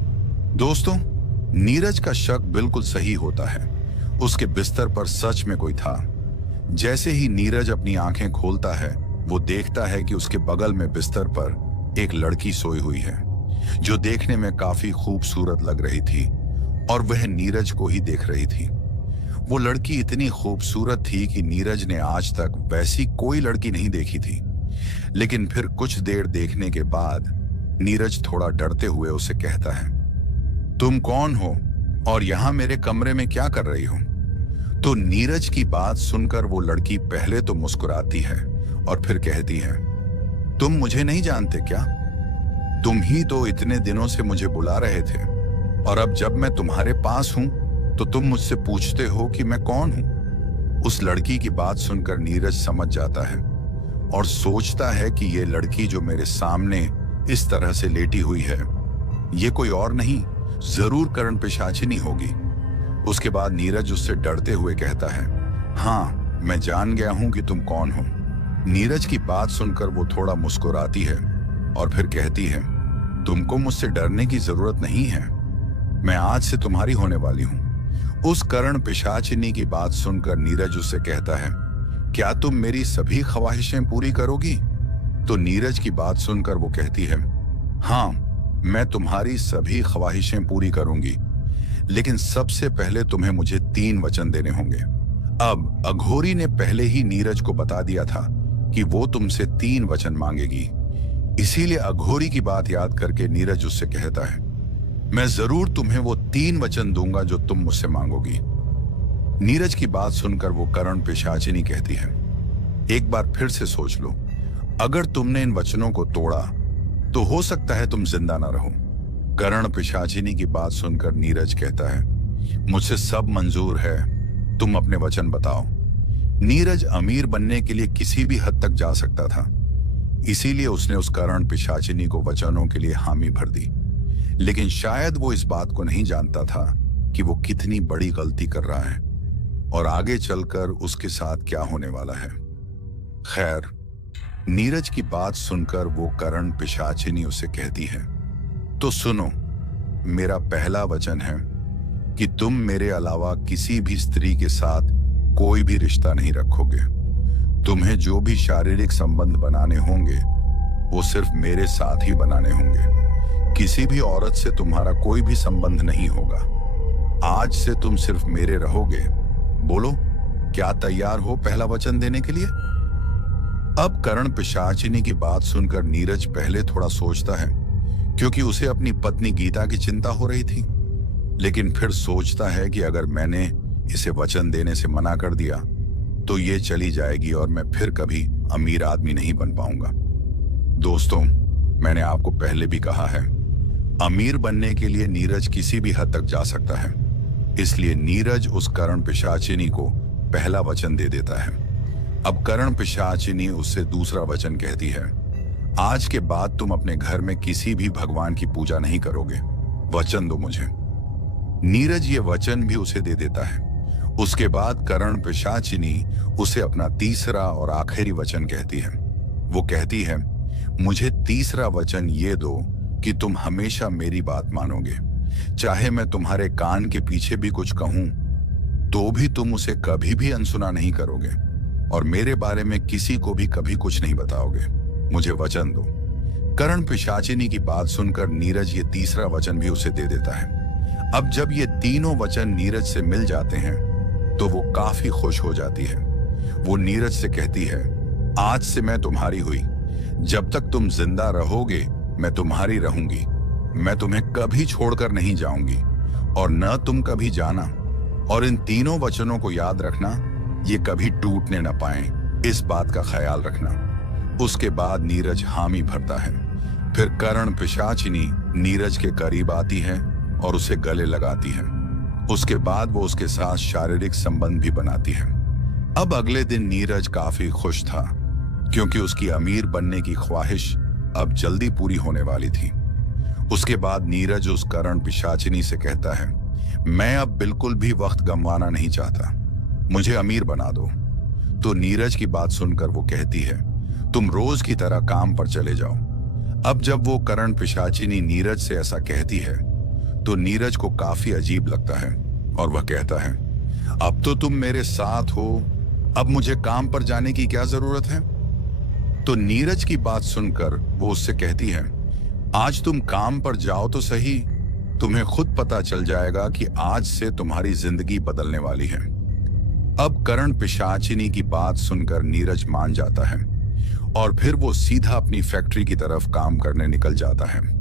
दोस्तों, नीरज का शक बिल्कुल सही होता है। उसके बिस्तर पर सच में कोई था। जैसे ही नीरज अपनी आंखें खोलता है वो देखता है कि उसके बगल में बिस्तर पर एक लड़की सोई हुई है जो देखने में काफी खूबसूरत लग रही थी और वह नीरज को ही देख रही थी। वो लड़की इतनी खूबसूरत थी कि नीरज ने आज तक वैसी कोई लड़की नहीं देखी थी। लेकिन फिर कुछ देर देखने के बाद नीरज थोड़ा डरते हुए उसे कहता है, तुम कौन हो और यहां मेरे कमरे में क्या कर रही हो? तो नीरज की बात सुनकर वो लड़की पहले तो मुस्कुराती है और फिर कहती है, तुम मुझे नहीं जानते क्या? तुम ही तो इतने दिनों से मुझे बुला रहे थे और अब जब मैं तुम्हारे पास हूं तो तुम मुझसे पूछते हो कि मैं कौन हूं। उस लड़की की बात सुनकर नीरज समझ जाता है और सोचता है कि ये लड़की जो मेरे सामने इस तरह से लेटी हुई है ये कोई और नहीं, जरूर करण पिशाचिनी होगी। उसके बाद नीरज उससे डरते हुए कहता है, हाँ, मैं जान गया हूं कि तुम कौन हो। नीरज की बात सुनकर वो थोड़ा मुस्कुराती है और फिर कहती है, तुमको मुझसे डरने की जरूरत नहीं है, मैं आज से तुम्हारी होने वाली हूं। उस करण पिशाचिनी की बात सुनकर नीरज उससे कहता है, क्या तुम मेरी सभी ख्वाहिशें पूरी करोगी? तो नीरज की बात सुनकर वो कहती है, हाँ, मैं तुम्हारी सभी ख्वाहिशें पूरी करूंगी, लेकिन सबसे पहले तुम्हें मुझे 3 वचन देने होंगे। अब अघोरी ने पहले ही नीरज को बता दिया था कि वो तुमसे 3 वचन मांगेगी, इसीलिए अघोरी की बात याद करके नीरज उससे कहता है, मैं जरूर तुम्हें वो 3 वचन दूंगा जो तुम मुझसे मांगोगी। नीरज की बात सुनकर वो करण पिशाचिनी कहती है, एक बार फिर से सोच लो, अगर तुमने इन वचनों को तोड़ा तो हो सकता है तुम जिंदा ना रहो। करण पिशाचिनी की बात सुनकर नीरज कहता है, मुझसे सब मंजूर है, तुम अपने वचन बताओ। नीरज अमीर बनने के लिए किसी भी हद तक जा सकता था, इसीलिए उसने उस करण पिशाचिनी को वचनों के लिए हामी भर दी। लेकिन शायद वो इस बात को नहीं जानता था कि वो कितनी बड़ी गलती कर रहा है और आगे चलकर उसके साथ क्या होने वाला है। खैर, नीरज की बात सुनकर वो करण पिशाचिनी उसे कहती है, तो सुनो, मेरा पहला वचन है कि तुम मेरे अलावा किसी भी स्त्री के साथ कोई भी रिश्ता नहीं रखोगे। तुम्हें जो भी शारीरिक संबंध बनाने होंगे वो सिर्फ मेरे साथ ही बनाने होंगे। किसी भी औरत से तुम्हारा कोई भी संबंध नहीं होगा। आज से तुम सिर्फ मेरे रहोगे। बोलो, क्या तैयार हो पहला वचन देने के लिए? अब करण पिशाचिनी की बात सुनकर नीरज पहले थोड़ा सोचता है, क्योंकि उसे अपनी पत्नी गीता की चिंता हो रही थी। लेकिन फिर सोचता है कि अगर मैंने इसे वचन देने से मना कर दिया तो ये चली जाएगी और मैं फिर कभी अमीर आदमी नहीं बन पाऊंगा। दोस्तों, मैंने आपको पहले भी कहा है, अमीर बनने के लिए नीरज किसी भी हद तक जा सकता है। इसलिए नीरज उस करण पिशाचिनी को पहला वचन दे देता है। अब करण पिशाचिनी उससे दूसरा वचन कहती है, आज के बाद तुम अपने घर में किसी भी भगवान की पूजा नहीं करोगे। वचन दो मुझे। नीरज ये वचन भी उसे दे देता है। उसके बाद करण पिशाचिनी उसे अपना तीसरा और आखिरी वचन कहती है। वो कहती है, मुझे तीसरा वचन ये दो कि तुम हमेशा मेरी बात मानोगे। चाहे मैं तुम्हारे कान के पीछे भी कुछ कहूं तो भी तुम उसे कभी भी अनसुना नहीं करोगे और मेरे बारे में किसी को भी कभी कुछ नहीं बताओगे। मुझे वचन दो। करण पिशाचिनी की बात सुनकर नीरज ये तीसरा वचन भी उसे दे देता है। अब जब ये तीनों वचन नीरज से मिल जाते हैं तो वो काफी खुश हो जाती है। वो नीरज से कहती है, आज से मैं तुम्हारी हुई। जब तक तुम जिंदा रहोगे मैं तुम्हारी रहूंगी। मैं तुम्हें कभी छोड़कर नहीं जाऊंगी और न तुम कभी जाना। और इन तीनों वचनों को याद रखना, ये कभी टूटने न पाए, इस बात का ख्याल रखना। उसके बाद नीरज हामी भरता है। फिर करण पिशाचिनी नीरज के करीब आती है और उसे गले लगाती है। उसके बाद वो उसके साथ शारीरिक संबंध भी बनाती है। अब अगले दिन नीरज काफी खुश था, क्योंकि उसकी अमीर बनने की ख्वाहिश अब जल्दी पूरी होने वाली थी। उसके बाद नीरज उस करण पिशाचिनी से कहता है, मैं अब बिल्कुल भी वक्त गंवाना नहीं चाहता, मुझे अमीर बना दो। तो नीरज की बात सुनकर वो कहती है, तुम रोज की तरह काम पर चले जाओ। अब जब वो करण पिशाचिनी नीरज से ऐसा कहती है तो नीरज को काफी अजीब लगता है और वह कहता है, अब तो तुम मेरे साथ हो, अब मुझे काम पर जाने की क्या जरूरत है? तो नीरज की बात सुनकर वो उससे कहती है, आज तुम काम पर जाओ तो सही, तुम्हें खुद पता चल जाएगा कि आज से तुम्हारी जिंदगी बदलने वाली है। अब करण पिशाचिनी की बात सुनकर नीरज मान जाता है और फिर वो सीधा अपनी फैक्ट्री की तरफ काम करने निकल जाता है।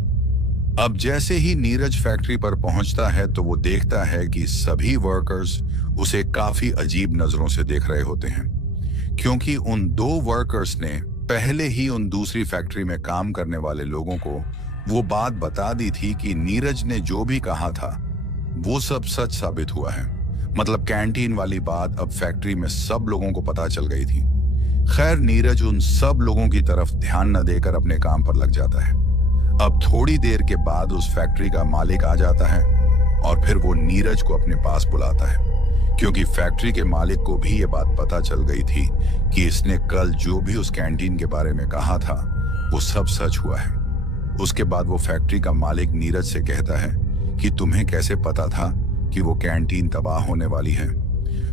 अब जैसे ही नीरज फैक्ट्री पर पहुंचता है तो वो देखता है कि सभी वर्कर्स उसे काफी अजीब नजरों से देख रहे होते हैं, क्योंकि उन दो वर्कर्स ने पहले ही उन दूसरी फैक्ट्री में काम करने वाले लोगों को वो बात बता दी थी कि नीरज ने जो भी कहा था वो सब सच साबित हुआ है। मतलब कैंटीन वाली बात अब फैक्ट्री में सब लोगों को पता चल गई थी। खैर, नीरज उन सब लोगों की तरफ ध्यान न देकर अपने काम पर लग जाता है। अब थोड़ी देर के बाद उस फैक्ट्री का मालिक आ जाता है और फिर वो नीरज को अपने पास बुलाता है, क्योंकि फैक्ट्री के मालिक को भी ये बात पता चल गई थी कि इसने कल जो भी उस कैंटीन के बारे में कहा था वो सब सच हुआ है। उसके बाद वो फैक्ट्री का मालिक नीरज से कहता है कि तुम्हें कैसे पता था कि वो कैंटीन तबाह होने वाली है?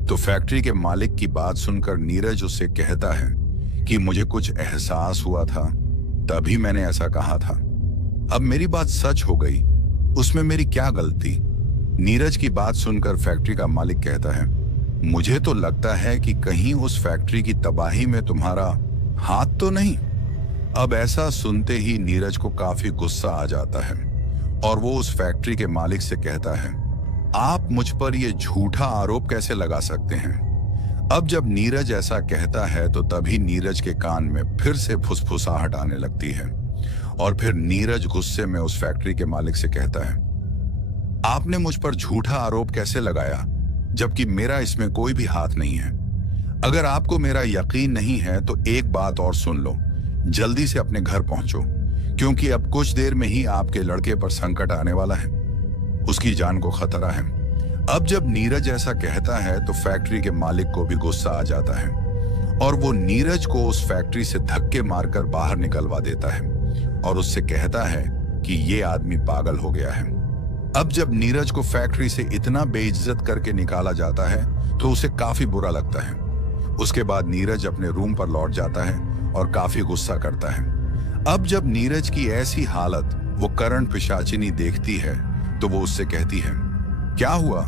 तो फैक्ट्री के मालिक की बात सुनकर नीरज उससे कहता है कि मुझे कुछ एहसास हुआ था, तभी मैंने ऐसा कहा था। अब मेरी बात सच हो गई, उसमें मेरी क्या गलती? नीरज की बात सुनकर फैक्ट्री का मालिक कहता है, मुझे तो लगता है कि कहीं उस फैक्ट्री की तबाही में तुम्हारा हाथ तो नहीं। अब ऐसा सुनते ही नीरज को काफी गुस्सा आ जाता है और वो उस फैक्ट्री के मालिक से कहता है, आप मुझ पर यह झूठा आरोप कैसे लगा सकते हैं? अब जब नीरज ऐसा कहता है तो तभी नीरज के कान में फिर से फुसफुसाहट आने लगती है और फिर नीरज गुस्से में उस फैक्ट्री के मालिक से कहता है, आपने मुझ पर झूठा आरोप कैसे लगाया जबकि मेरा इसमें कोई भी हाथ नहीं है? अगर आपको मेरा यकीन नहीं है तो एक बात और सुन लो, जल्दी से अपने घर पहुंचो, क्योंकि अब कुछ देर में ही आपके लड़के पर संकट आने वाला है, उसकी जान को खतरा है। अब जब नीरज ऐसा कहता है तो फैक्ट्री के मालिक को भी गुस्सा आ जाता है और वो नीरज को उस फैक्ट्री से धक्के मारकर बाहर निकलवा देता है और उससे कहता है कि ये आदमी पागल हो गया है। अब जब नीरज को फैक्ट्री से इतना बेइज्जत करके निकाला जाता है तो उसे काफी बुरा लगता है। उसके बाद नीरज अपने रूम पर लौट जाता है और काफी गुस्सा करता है। अब जब नीरज की ऐसी हालत वो करण पिशाचिनी देखती है तो वो उससे कहती है, क्या हुआ,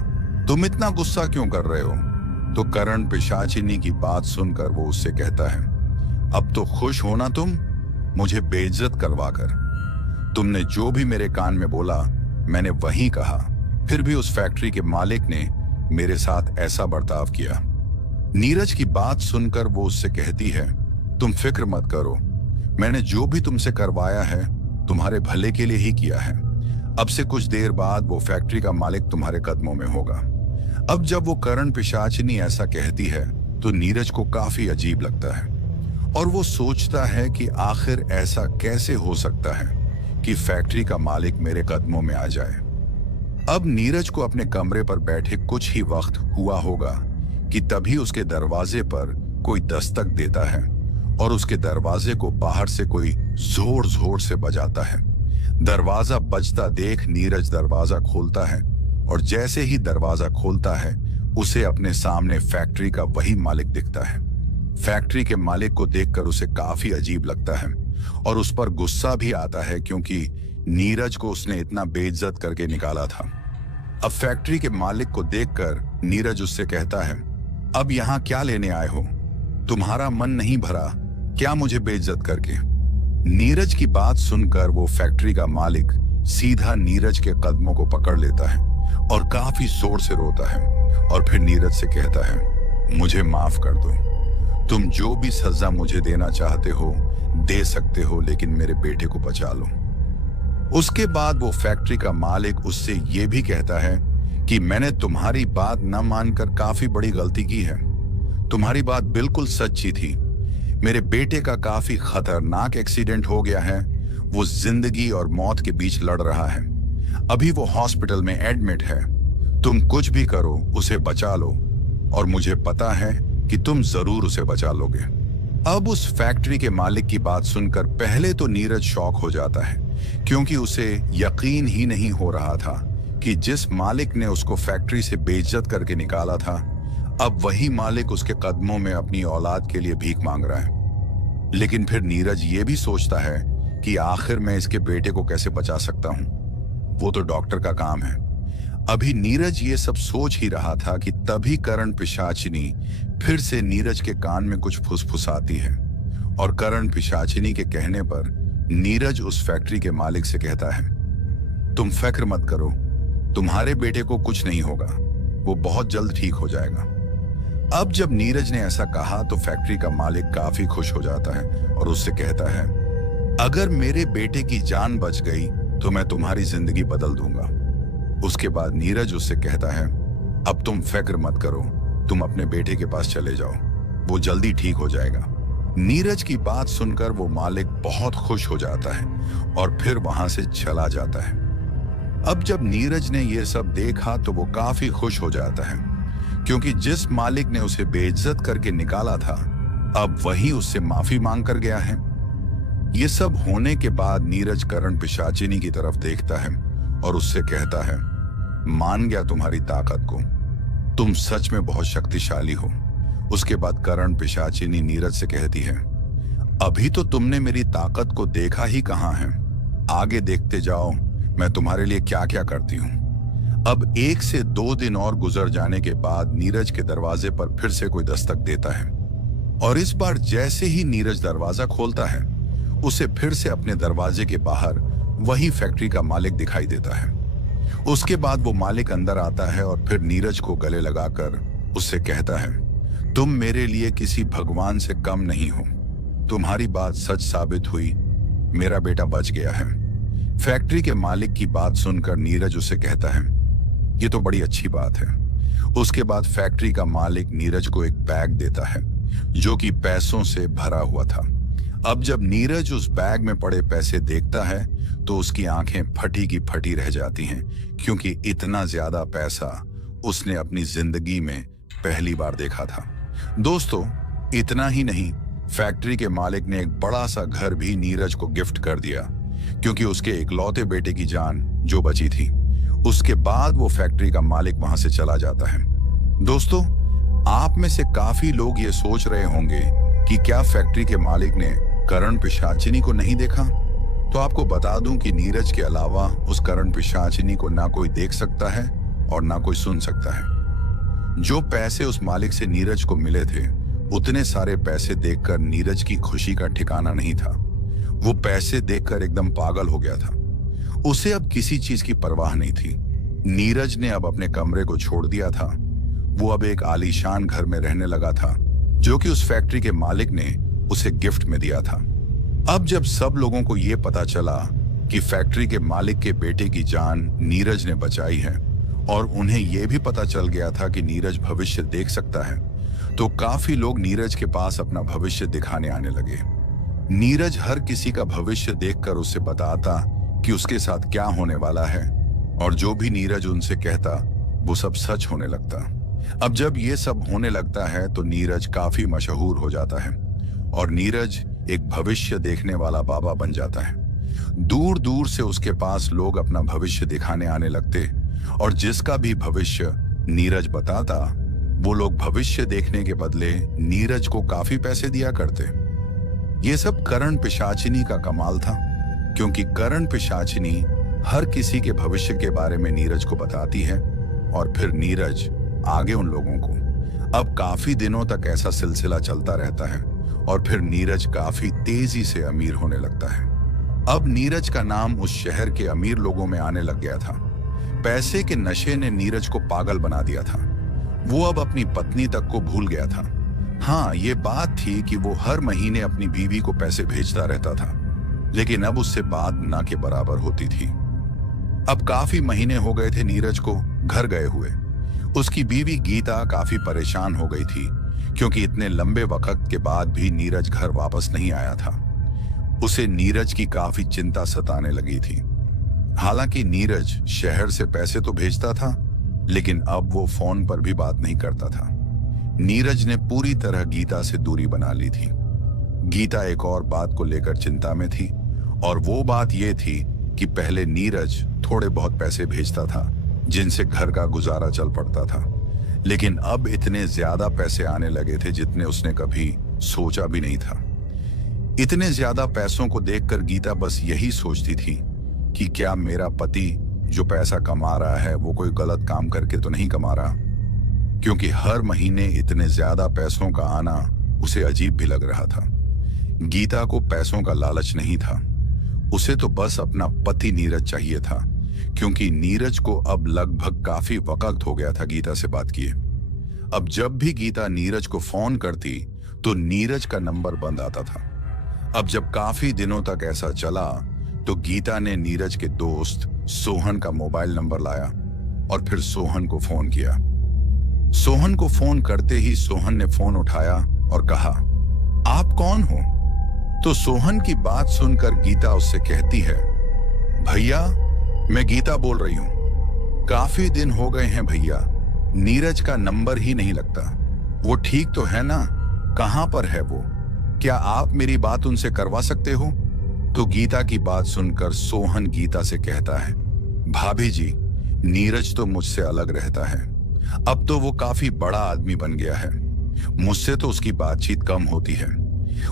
तुम इतना गुस्सा क्यों कर रहे हो? तो करण पिशाचिनी की बात सुनकर वो उससे कहता है, अब तो खुश हो ना तुम, मुझे बेइज्जत करवाकर। तुमने जो भी मेरे कान में बोला मैंने वही कहा, फिर भी उस फैक्ट्री के मालिक ने मेरे साथ ऐसा बर्ताव किया। नीरज की बात सुनकर वो उससे कहती है, तुम फिक्र मत करो, मैंने जो भी तुमसे करवाया है तुम्हारे भले के लिए ही किया है। अब से कुछ देर बाद वो फैक्ट्री का मालिक तुम्हारे कदमों में होगा। अब जब वो करण पिशाचिनी ऐसा कहती है तो नीरज को काफी अजीब लगता है और वो सोचता है कि आखिर ऐसा कैसे हो सकता है कि फैक्ट्री का मालिक मेरे कदमों में आ जाए। अब नीरज को अपने कमरे पर बैठे कुछ ही वक्त हुआ होगा कि तभी उसके दरवाजे पर कोई दस्तक देता है और उसके दरवाजे को बाहर से कोई जोर जोर से बजाता है। दरवाजा बजता देख नीरज दरवाजा खोलता है और जैसे ही दरवाजा खोलता है उसे अपने सामने फैक्ट्री का वही मालिक दिखता है। फैक्ट्री के मालिक को देखकर उसे काफी अजीब लगता है और उस पर गुस्सा भी आता है क्योंकि नीरज को उसने इतना बेइज्जत करके निकाला था। अब फैक्ट्री के मालिक को देखकर नीरज उससे कहता है, अब यहाँ क्या लेने आए हो? तुम्हारा मन नहीं भरा क्या मुझे बेइज्जत करके? नीरज की बात सुनकर वो फैक्ट्री का मालिक सीधा नीरज के कदमों को पकड़ लेता है और काफी जोर से रोता है और फिर नीरज से कहता है, मुझे माफ कर दो, तुम जो भी सजा मुझे देना चाहते हो दे सकते हो, लेकिन मेरे बेटे को बचा लो। उसके बाद वो फैक्ट्री का मालिक उससे ये भी कहता है कि मैंने तुम्हारी बात न मानकर काफी बड़ी गलती की है। तुम्हारी बात बिल्कुल सच्ची थी, मेरे बेटे का काफी खतरनाक एक्सीडेंट हो गया है, वो जिंदगी और मौत के बीच लड़ रहा है, अभी वो हॉस्पिटल में एडमिट है, तुम कुछ भी करो उसे बचा लो और मुझे पता है कि तुम जरूर उसे बचा लोगे। अब उस फैक्ट्री के मालिक की बात सुनकर पहले तो नीरज शॉक हो जाता है क्योंकि उसे यकीन ही नहीं हो रहा था कि जिस मालिक ने उसको फैक्ट्री से बेइज्जत करके निकाला था अब वही मालिक उसके कदमों में अपनी औलाद के लिए भीख मांग रहा है। लेकिन फिर नीरज ये भी सोचता है कि आखिर मैं इसके बेटे को कैसे बचा सकता हूं, वो तो डॉक्टर का काम है। अभी नीरज ये सब सोच ही रहा था कि तभी करण पिशाचिनी फिर से नीरज के कान में कुछ फुसफुसाती है और करण पिशाचिनी के कहने पर नीरज उस फैक्ट्री के मालिक से कहता है, तुम फिक्र मत करो, तुम्हारे बेटे को कुछ नहीं होगा, वो बहुत जल्द ठीक हो जाएगा। अब जब नीरज ने ऐसा कहा तो फैक्ट्री का मालिक काफी खुश हो जाता है और उससे कहता है, अगर मेरे बेटे की जान बच गई तो मैं तुम्हारी जिंदगी बदल दूंगा। उसके बाद नीरज उससे कहता है, अब तुम फिक्र मत करो, तुम अपने बेटे के पास चले जाओ, वो जल्दी ठीक हो जाएगा। नीरज की बात सुनकर वो मालिक बहुत खुश हो जाता है और फिर वहां से चला जाता है। अब जब नीरज ने यह सब देखा तो वो काफी खुश हो जाता है क्योंकि जिस मालिक ने उसे बेइज्जत करके निकाला था अब वही उससे माफी मांग कर गया है। ये सब होने के बाद नीरज करण पिशाचिनी की तरफ देखता है और उससे कहता है, मान गया तुम्हारी ताकत को, तुम सच में बहुत शक्तिशाली हो। उसके बाद करण पिशाचिनी नीरज से कहती है, अभी तो तुमने मेरी ताकत को देखा ही कहां है, आगे देखते जाओ मैं तुम्हारे लिए क्या क्या करती हूं। अब 1 से 2 दिन और गुजर जाने के बाद नीरज के दरवाजे पर फिर से कोई दस्तक देता है और इस बार जैसे ही नीरज दरवाजा खोलता है उसे फिर से अपने दरवाजे के बाहर वही फैक्ट्री का मालिक दिखाई देता है। उसके बाद वो मालिक अंदर आता है और फिर नीरज को गले लगाकर उससे कहता है, तुम मेरे लिए किसी भगवान से कम नहीं हो, तुम्हारी बात सच साबित हुई, मेरा बेटा बच गया है। फैक्ट्री के मालिक की बात सुनकर नीरज उसे कहता है, ये तो बड़ी अच्छी बात है। उसके बाद फैक्ट्री का मालिक नीरज को एक बैग देता है जो कि पैसों से भरा हुआ था। अब जब नीरज उस बैग में पड़े पैसे देखता है तो उसकी आंखें फटी की फटी रह जाती हैं क्योंकि इतना ज्यादा पैसा उसने अपनी जिंदगी में पहली बार देखा था। दोस्तों, इतना ही नहीं, फैक्ट्री के मालिक ने एक बड़ा सा घर भी नीरज को गिफ्ट कर दिया, क्योंकि उसके इकलौते बेटे की जान जो बची थी। उसके बाद वो फैक्ट्री का मालिक वहां से चला जाता है। दोस्तों, आप में से काफी लोग ये सोच रहे होंगे कि क्या फैक्ट्री के मालिक ने करण पिशाचिनी को नहीं देखा? तो आपको बता दूं कि नीरज के अलावा उस करण पिशाचिनी को ना कोई देख सकता है और ना कोई सुन सकता है। जो पैसे उस मालिक से नीरज को मिले थे, उतने सारे पैसे देखकर नीरज की खुशी का ठिकाना नहीं था। वो पैसे देखकर एकदम पागल हो गया था। उसे अब किसी चीज की परवाह नहीं थी। नीरज ने अब अपने कमरे को छोड़ दिया था। वो अब एक आलीशान घर में रहने लगा था, जो कि उस फैक्ट्री के मालिक ने उसे गिफ्ट में दिया था। अब जब सब लोगों को यह पता चला कि फैक्ट्री के मालिक के बेटे की जान नीरज ने बचाई है और उन्हें यह भी पता चल गया था कि नीरज भविष्य देख सकता है, तो काफी लोग नीरज के पास अपना भविष्य दिखाने आने लगे। नीरज हर किसी का भविष्य देखकर उसे बताता कि उसके साथ क्या होने वाला है, और जो भी नीरज उनसे कहता वो सब सच होने लगता। अब जब ये सब होने लगता है तो नीरज काफी मशहूर हो जाता है और नीरज एक भविष्य देखने वाला बाबा बन जाता है। दूर दूर से उसके पास लोग अपना भविष्य दिखाने आने लगते और जिसका भी भविष्य नीरज बताता, वो लोग भविष्य देखने के बदले नीरज को काफी पैसे दिया करते। ये सब करण पिशाचिनी का कमाल था, क्योंकि करण पिशाचिनी हर किसी के भविष्य के बारे में नीरज को बताती है और फिर नीरज आगे उन लोगों को। अब काफी दिनों तक ऐसा सिलसिला चलता रहता है और फिर नीरज काफी तेजी से अमीर होने लगता है। अब नीरज का नाम उस शहर के अमीर लोगों में आने लग गया था। पैसे के नशे ने नीरज को पागल बना दिया था। वो अब अपनी पत्नी तक को भूल गया था। हाँ, ये बात थी कि वो हर महीने अपनी बीवी को पैसे भेजता रहता था, लेकिन अब उससे बात ना के बराबर होती थी। अब काफी महीने हो गए थे नीरज को घर गए हुए। उसकी बीवी गीता काफी परेशान हो गई थी, क्योंकि इतने लंबे वक्त के बाद भी नीरज घर वापस नहीं आया था। उसे नीरज की काफी चिंता सताने लगी थी। हालांकि नीरज शहर से पैसे तो भेजता था, लेकिन अब वो फोन पर भी बात नहीं करता था। नीरज ने पूरी तरह गीता से दूरी बना ली थी। गीता एक और बात को लेकर चिंता में थी, और वो बात ये थी कि पहले नीरज थोड़े बहुत पैसे भेजता था, जिनसे घर का गुजारा चल पड़ता था, लेकिन अब इतने ज्यादा पैसे आने लगे थे जितने उसने कभी सोचा भी नहीं था। इतने ज्यादा पैसों को देखकर गीता बस यही सोचती थी कि क्या मेरा पति जो पैसा कमा रहा है वो कोई गलत काम करके तो नहीं कमा रहा, क्योंकि हर महीने इतने ज्यादा पैसों का आना उसे अजीब भी लग रहा था। गीता को पैसों का लालच नहीं था, उसे तो बस अपना पति नीरज चाहिए था, क्योंकि नीरज को अब लगभग काफी वक्त हो गया था गीता से बात किए। अब जब भी गीता नीरज को फोन करती तो नीरज का नंबर बंद आता था। अब जब काफी दिनों तक ऐसा चला तो गीता ने नीरज के दोस्त सोहन का मोबाइल नंबर लाया और फिर सोहन को फोन किया। सोहन को फोन करते ही सोहन ने फोन उठाया और कहा, आप कौन हो? तो सोहन की बात सुनकर गीता उससे कहती है, भैया मैं गीता बोल रही हूं। काफी दिन हो गए हैं भैया, नीरज का नंबर ही नहीं लगता। वो ठीक तो है ना? कहां पर है वो? क्या आप मेरी बात उनसे करवा सकते हो? तो गीता की बात सुनकर सोहन गीता से कहता है, भाभी जी, नीरज तो मुझसे अलग रहता है। अब तो वो काफी बड़ा आदमी बन गया है। मुझसे तो उसकी बातचीत कम होती है।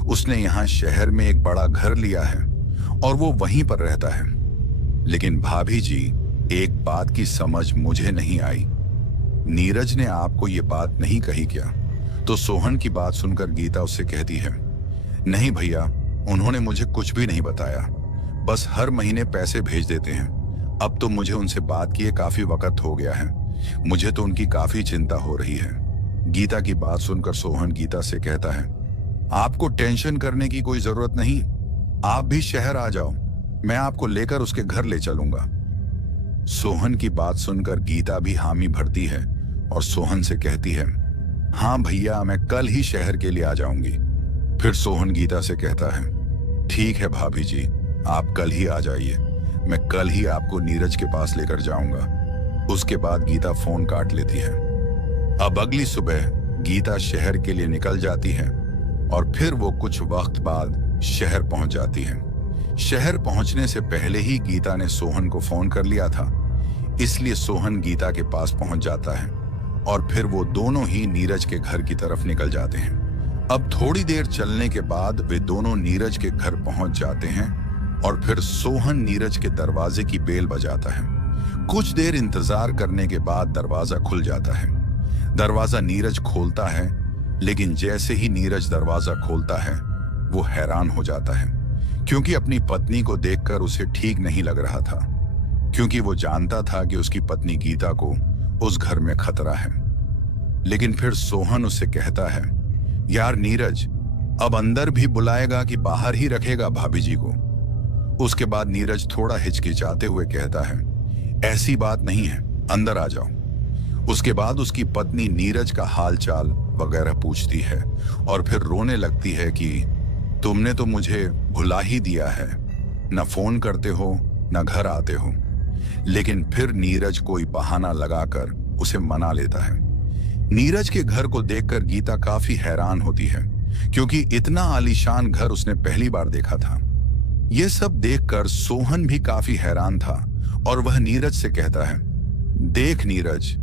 उसने यहाँ शहर में एक बड़ा घर लिया है और वो वहीं पर रहता है। लेकिन भाभी जी, एक बात की समझ मुझे नहीं आई। नीरज ने आपको ये बात नहीं कही क्या? तो सोहन की बात सुनकर गीता उससे कहती है, नहीं भैया, उन्होंने मुझे कुछ भी नहीं बताया, बस हर महीने पैसे भेज देते हैं। अब तो मुझे उनसे बात किए काफी वक्त हो गया है। मुझे तो उनकी काफी चिंता हो रही है। गीता की बात सुनकर सोहन गीता से कहता है, आपको टेंशन करने की कोई जरूरत नहीं, आप भी शहर आ जाओ, मैं आपको लेकर उसके घर ले चलूंगा। सोहन की बात सुनकर गीता भी हामी भरती है और सोहन से कहती है, हाँ भैया, मैं कल ही शहर के लिए आ जाऊंगी। फिर सोहन गीता से कहता है, ठीक है भाभी जी, आप कल ही आ जाइए, मैं कल ही आपको नीरज के पास लेकर जाऊंगा। उसके बाद गीता फोन काट लेती है। अब अगली सुबह गीता शहर के लिए निकल जाती है और फिर वो कुछ वक्त बाद शहर पहुंच जाती है। शहर पहुंचने से पहले ही गीता ने सोहन को फोन कर लिया था, इसलिए सोहन गीता के पास पहुंच जाता है और फिर वो दोनों ही नीरज के घर की तरफ निकल जाते हैं। अब थोड़ी देर चलने के बाद वे दोनों नीरज के घर पहुंच जाते हैं और फिर सोहन नीरज के दरवाजे की बेल बजाता है। कुछ देर इंतजार करने के बाद दरवाजा खुल जाता है। दरवाजा नीरज खोलता है, लेकिन जैसे ही नीरज दरवाजा खोलता है वो हैरान हो जाता है, क्योंकि अपनी पत्नी को देखकर उसे ठीक नहीं लग रहा था, क्योंकि वो जानता था कि उसकी पत्नी गीता को उस घर में खतरा है। लेकिन फिर सोहन उससे कहता है, यार नीरज, अब अंदर भी बुलाएगा कि बाहर ही रखेगा भाभी जी को? उसके बाद नीरज थोड़ा हिचकिचाते हुए कहता है, ऐसी बात नहीं है, अंदर आ जाओ। उसके बाद उसकी पत्नी नीरज का हालचाल वगैरह पूछती है और फिर रोने लगती है कि तुमने तो मुझे भुला ही दिया है, न फोन करते हो न घर आते हो। लेकिन फिर नीरज कोई बहाना लगाकर उसे मना लेता है। नीरज के घर को देखकर गीता काफी हैरान होती है, क्योंकि इतना आलीशान घर उसने पहली बार देखा था। यह सब देखकर सोहन भी काफी हैरान था और वह नीरज से कहता है, देख नीरज,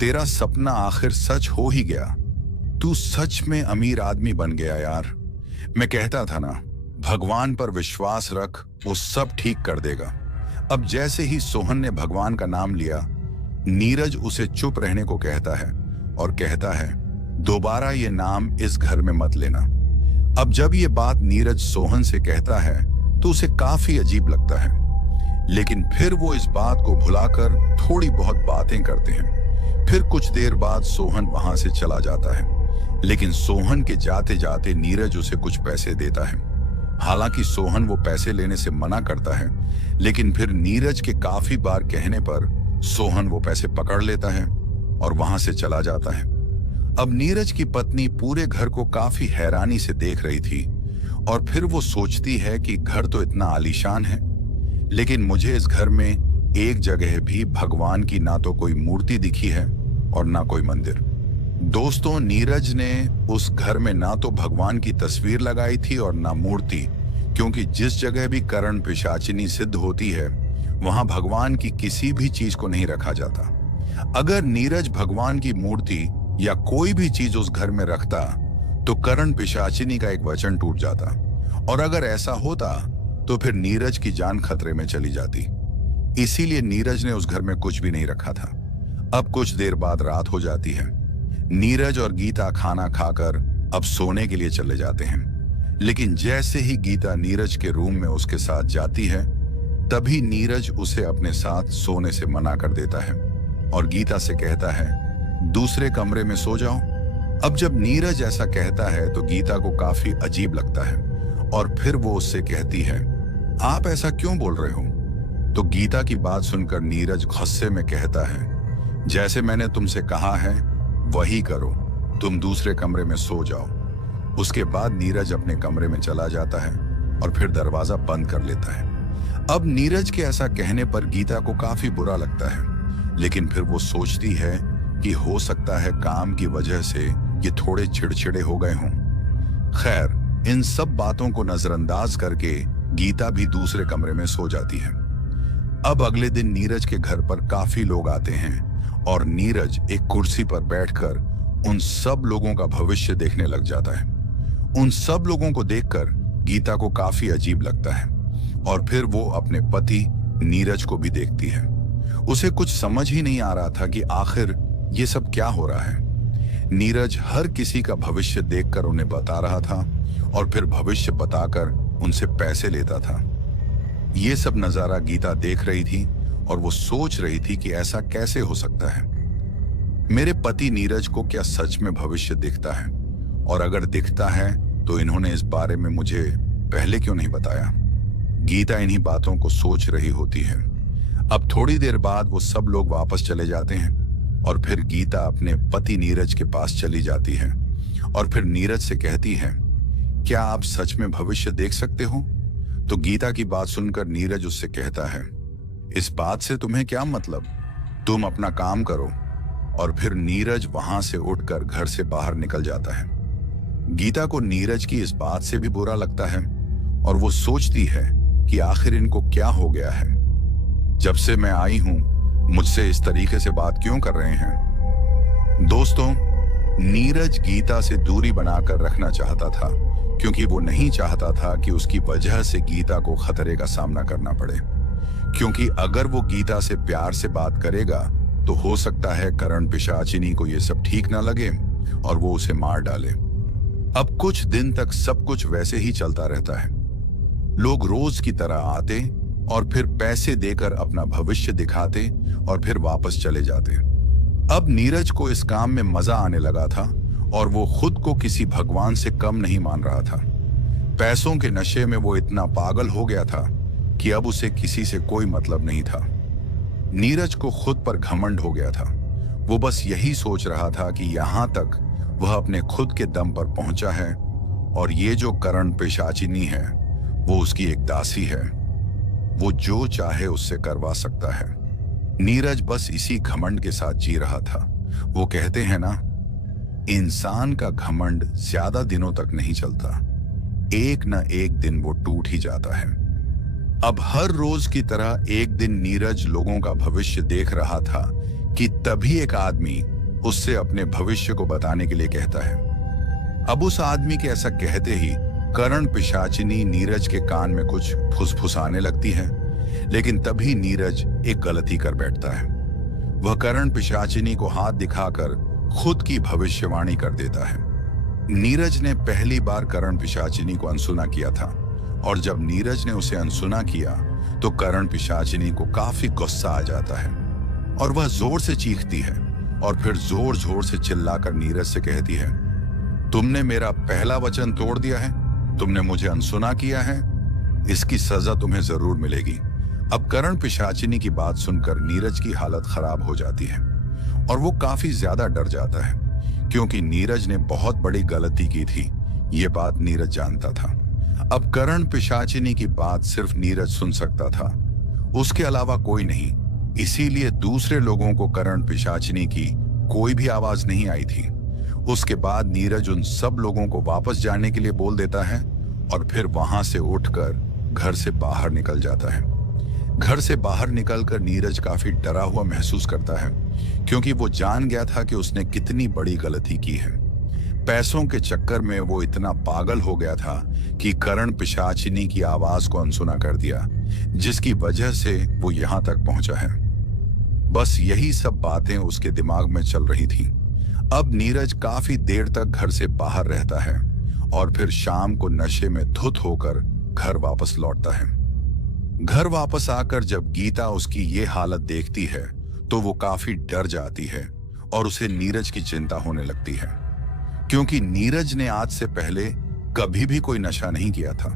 तेरा सपना आखिर सच हो ही गया। तू सच में अमीर आदमी बन गया यार। मैं कहता था ना, भगवान पर विश्वास रख, वो सब ठीक कर देगा। अब जैसे ही सोहन ने भगवान का नाम लिया, नीरज उसे चुप रहने को कहता है और कहता है, दोबारा ये नाम इस घर में मत लेना। अब जब ये बात नीरज सोहन से कहता है तो उसे काफी अजीब लगता है, लेकिन फिर वो इस बात को भुलाकर थोड़ी बहुत बातें करते हैं। फिर कुछ देर बाद सोहन वहां से चला जाता है, लेकिन सोहन के जाते जाते नीरज उसे कुछ पैसे देता है। हालांकि सोहन वो पैसे लेने से मना करता है, लेकिन फिर नीरज के काफी बार कहने पर सोहन वो पैसे पकड़ लेता है और वहां से चला जाता है। अब नीरज की पत्नी पूरे घर को काफी हैरानी से देख रही थी और फिर वो सोचती है कि घर तो इतना आलीशान है, लेकिन मुझे इस घर में एक जगह भी भगवान की ना तो कोई मूर्ति दिखी है और ना कोई मंदिर। दोस्तों, नीरज ने उस घर में ना तो भगवान की तस्वीर लगाई थी और ना मूर्ति, क्योंकि जिस जगह भी करण पिशाचिनी सिद्ध होती है वहां भगवान की किसी भी चीज को नहीं रखा जाता। अगर नीरज भगवान की मूर्ति या कोई भी चीज उस घर में रखता तो करण पिशाचिनी का एक वचन टूट जाता, और अगर ऐसा होता तो फिर नीरज की जान खतरे में चली जाती। इसीलिए नीरज ने उस घर में कुछ भी नहीं रखा था। अब कुछ देर बाद रात हो जाती है। नीरज और गीता खाना खाकर अब सोने के लिए चले जाते हैं, लेकिन जैसे ही गीता नीरज के रूम में उसके साथ जाती है, तभी नीरज उसे अपने साथ सोने से मना कर देता है और गीता से कहता है, दूसरे कमरे में सो जाओ। अब जब नीरज ऐसा कहता है तो गीता को काफी अजीब लगता है और फिर वो उससे कहती है, आप ऐसा क्यों बोल रहे हो? तो गीता की बात सुनकर नीरज गुस्से में कहता है, जैसे मैंने तुमसे कहा है वही करो, तुम दूसरे कमरे में सो जाओ। उसके बाद नीरज अपने कमरे में चला जाता है और फिर दरवाजा बंद कर लेता है। अब नीरज के ऐसा कहने पर गीता को काफी बुरा लगता है, लेकिन फिर वो सोचती है कि हो सकता है काम की वजह से ये थोड़े चिड़चिड़े हो गए हों। खैर, इन सब बातों को नजरअंदाज करके गीता भी दूसरे कमरे में सो जाती है। अब अगले दिन नीरज के घर पर काफी लोग आते हैं और नीरज एक कुर्सी पर बैठकर उन सब लोगों का भविष्य देखने लग जाता है। उन सब लोगों को देखकर गीता को काफी अजीब लगता है और फिर वो अपने पति नीरज को भी देखती है। उसे कुछ समझ ही नहीं आ रहा था कि आखिर ये सब क्या हो रहा है। नीरज हर किसी का भविष्य देखकर उन्हें बता रहा था और फिर भविष्य बताकर उनसे पैसे लेता था। ये सब नजारा गीता देख रही थी और वो सोच रही थी कि ऐसा कैसे हो सकता है। मेरे पति नीरज को क्या सच में भविष्य दिखता है, और अगर दिखता है तो इन्होंने इस बारे में मुझे पहले क्यों नहीं बताया। गीता इन्हीं बातों को सोच रही होती है। अब थोड़ी देर बाद वो सब लोग वापस चले जाते हैं और फिर गीता अपने पति नीरज के पास चली जाती है और फिर नीरज से कहती है, क्या आप सच में भविष्य देख सकते हो? तो गीता की बात सुनकर नीरज उससे कहता है, इस बात से तुम्हें क्या मतलब, तुम अपना काम करो। और फिर नीरज वहां से उठकर घर से बाहर निकल जाता है। गीता को नीरज की इस बात से भी बुरा लगता है और वो सोचती है कि आखिर इनको क्या हो गया है। जब से मैं आई हूं मुझसे इस तरीके से बात क्यों कर रहे हैं। दोस्तों, नीरज गीता से दूरी बनाकर रखना चाहता था क्योंकि वो नहीं चाहता था कि उसकी वजह से गीता को खतरे का सामना करना पड़े। क्योंकि अगर वो गीता से प्यार से बात करेगा तो हो सकता है करण पिशाचिनी को ये सब ठीक ना लगे और वो उसे मार डाले। अब कुछ दिन तक सब कुछ वैसे ही चलता रहता है। लोग रोज की तरह आते और फिर पैसे देकर अपना भविष्य दिखाते और फिर वापस चले जाते। अब नीरज को इस काम में मजा आने लगा था और वो खुद को किसी भगवान से कम नहीं मान रहा था। पैसों के नशे में वो इतना पागल हो गया था कि अब उसे किसी से कोई मतलब नहीं था। नीरज को खुद पर घमंड हो गया था। वो बस यही सोच रहा था कि यहां तक वह अपने खुद के दम पर पहुंचा है और ये जो करण पिशाचिनी है वो उसकी एक दासी है। वो जो चाहे उससे करवा सकता है। नीरज बस इसी घमंड के साथ जी रहा था। वो कहते हैं ना, इंसान का घमंड ज्यादा दिनों तक नहीं चलता, एक न एक दिन वो टूट ही जाता है। अब हर रोज की तरह एक दिन नीरज लोगों का भविष्य देख रहा था कि तभी एक आदमी उससे अपने भविष्य को बताने के लिए कहता है। अब उस आदमी के ऐसा कहते ही करण पिशाचिनी नीरज के कान में कुछ फुसफुसाने लगती है, लेकिन तभी नीरज एक गलती कर बैठता है। वह करण पिशाचिनी को हाथ दिखाकर खुद की भविष्यवाणी कर देता है। नीरज ने पहली बार करण पिशाचिनी को अनसुना किया था और जब नीरज ने उसे अनसुना किया तो करण पिशाचिनी को काफी गुस्सा आ जाता है और वह जोर से चीखती है और फिर जोर जोर से चिल्लाकर नीरज से कहती है, तुमने मेरा पहला वचन तोड़ दिया है, तुमने मुझे अनसुना किया है, इसकी सजा तुम्हें जरूर मिलेगी। अब करण पिशाचिनी की बात सुनकर नीरज की हालत खराब हो जाती है और वो काफी ज्यादा डर जाता है क्योंकि नीरज ने बहुत बड़ी गलती की थी। ये बात नीरज जानता था। अब करण पिशाचिनी की बात सिर्फ नीरज सुन सकता था, उसके अलावा कोई नहीं। इसीलिए दूसरे लोगों को करण पिशाचिनी की कोई भी आवाज नहीं आई थी। उसके बाद नीरज उन सब लोगों को वापस जाने के लिए बोल देता है और फिर वहां से उठकर घर से बाहर निकल जाता है। घर से बाहर निकलकर नीरज काफी डरा हुआ महसूस करता है क्योंकि वो जान गया था कि उसने कितनी बड़ी गलती की है। पैसों के चक्कर में वो इतना पागल हो गया था कि करण पिशाचिनी की आवाज को अनसुना कर दिया, जिसकी वजह से वो यहां तक पहुंचा है। बस यही सब बातें उसके दिमाग में चल रही थी। अब नीरज काफी देर तक घर से बाहर रहता है और फिर शाम को नशे में धुत होकर घर वापस लौटता है। घर वापस आकर जब गीता उसकी ये हालत देखती है तो वो काफी डर जाती है और उसे नीरज की चिंता होने लगती है क्योंकि नीरज ने आज से पहले कभी भी कोई नशा नहीं किया था।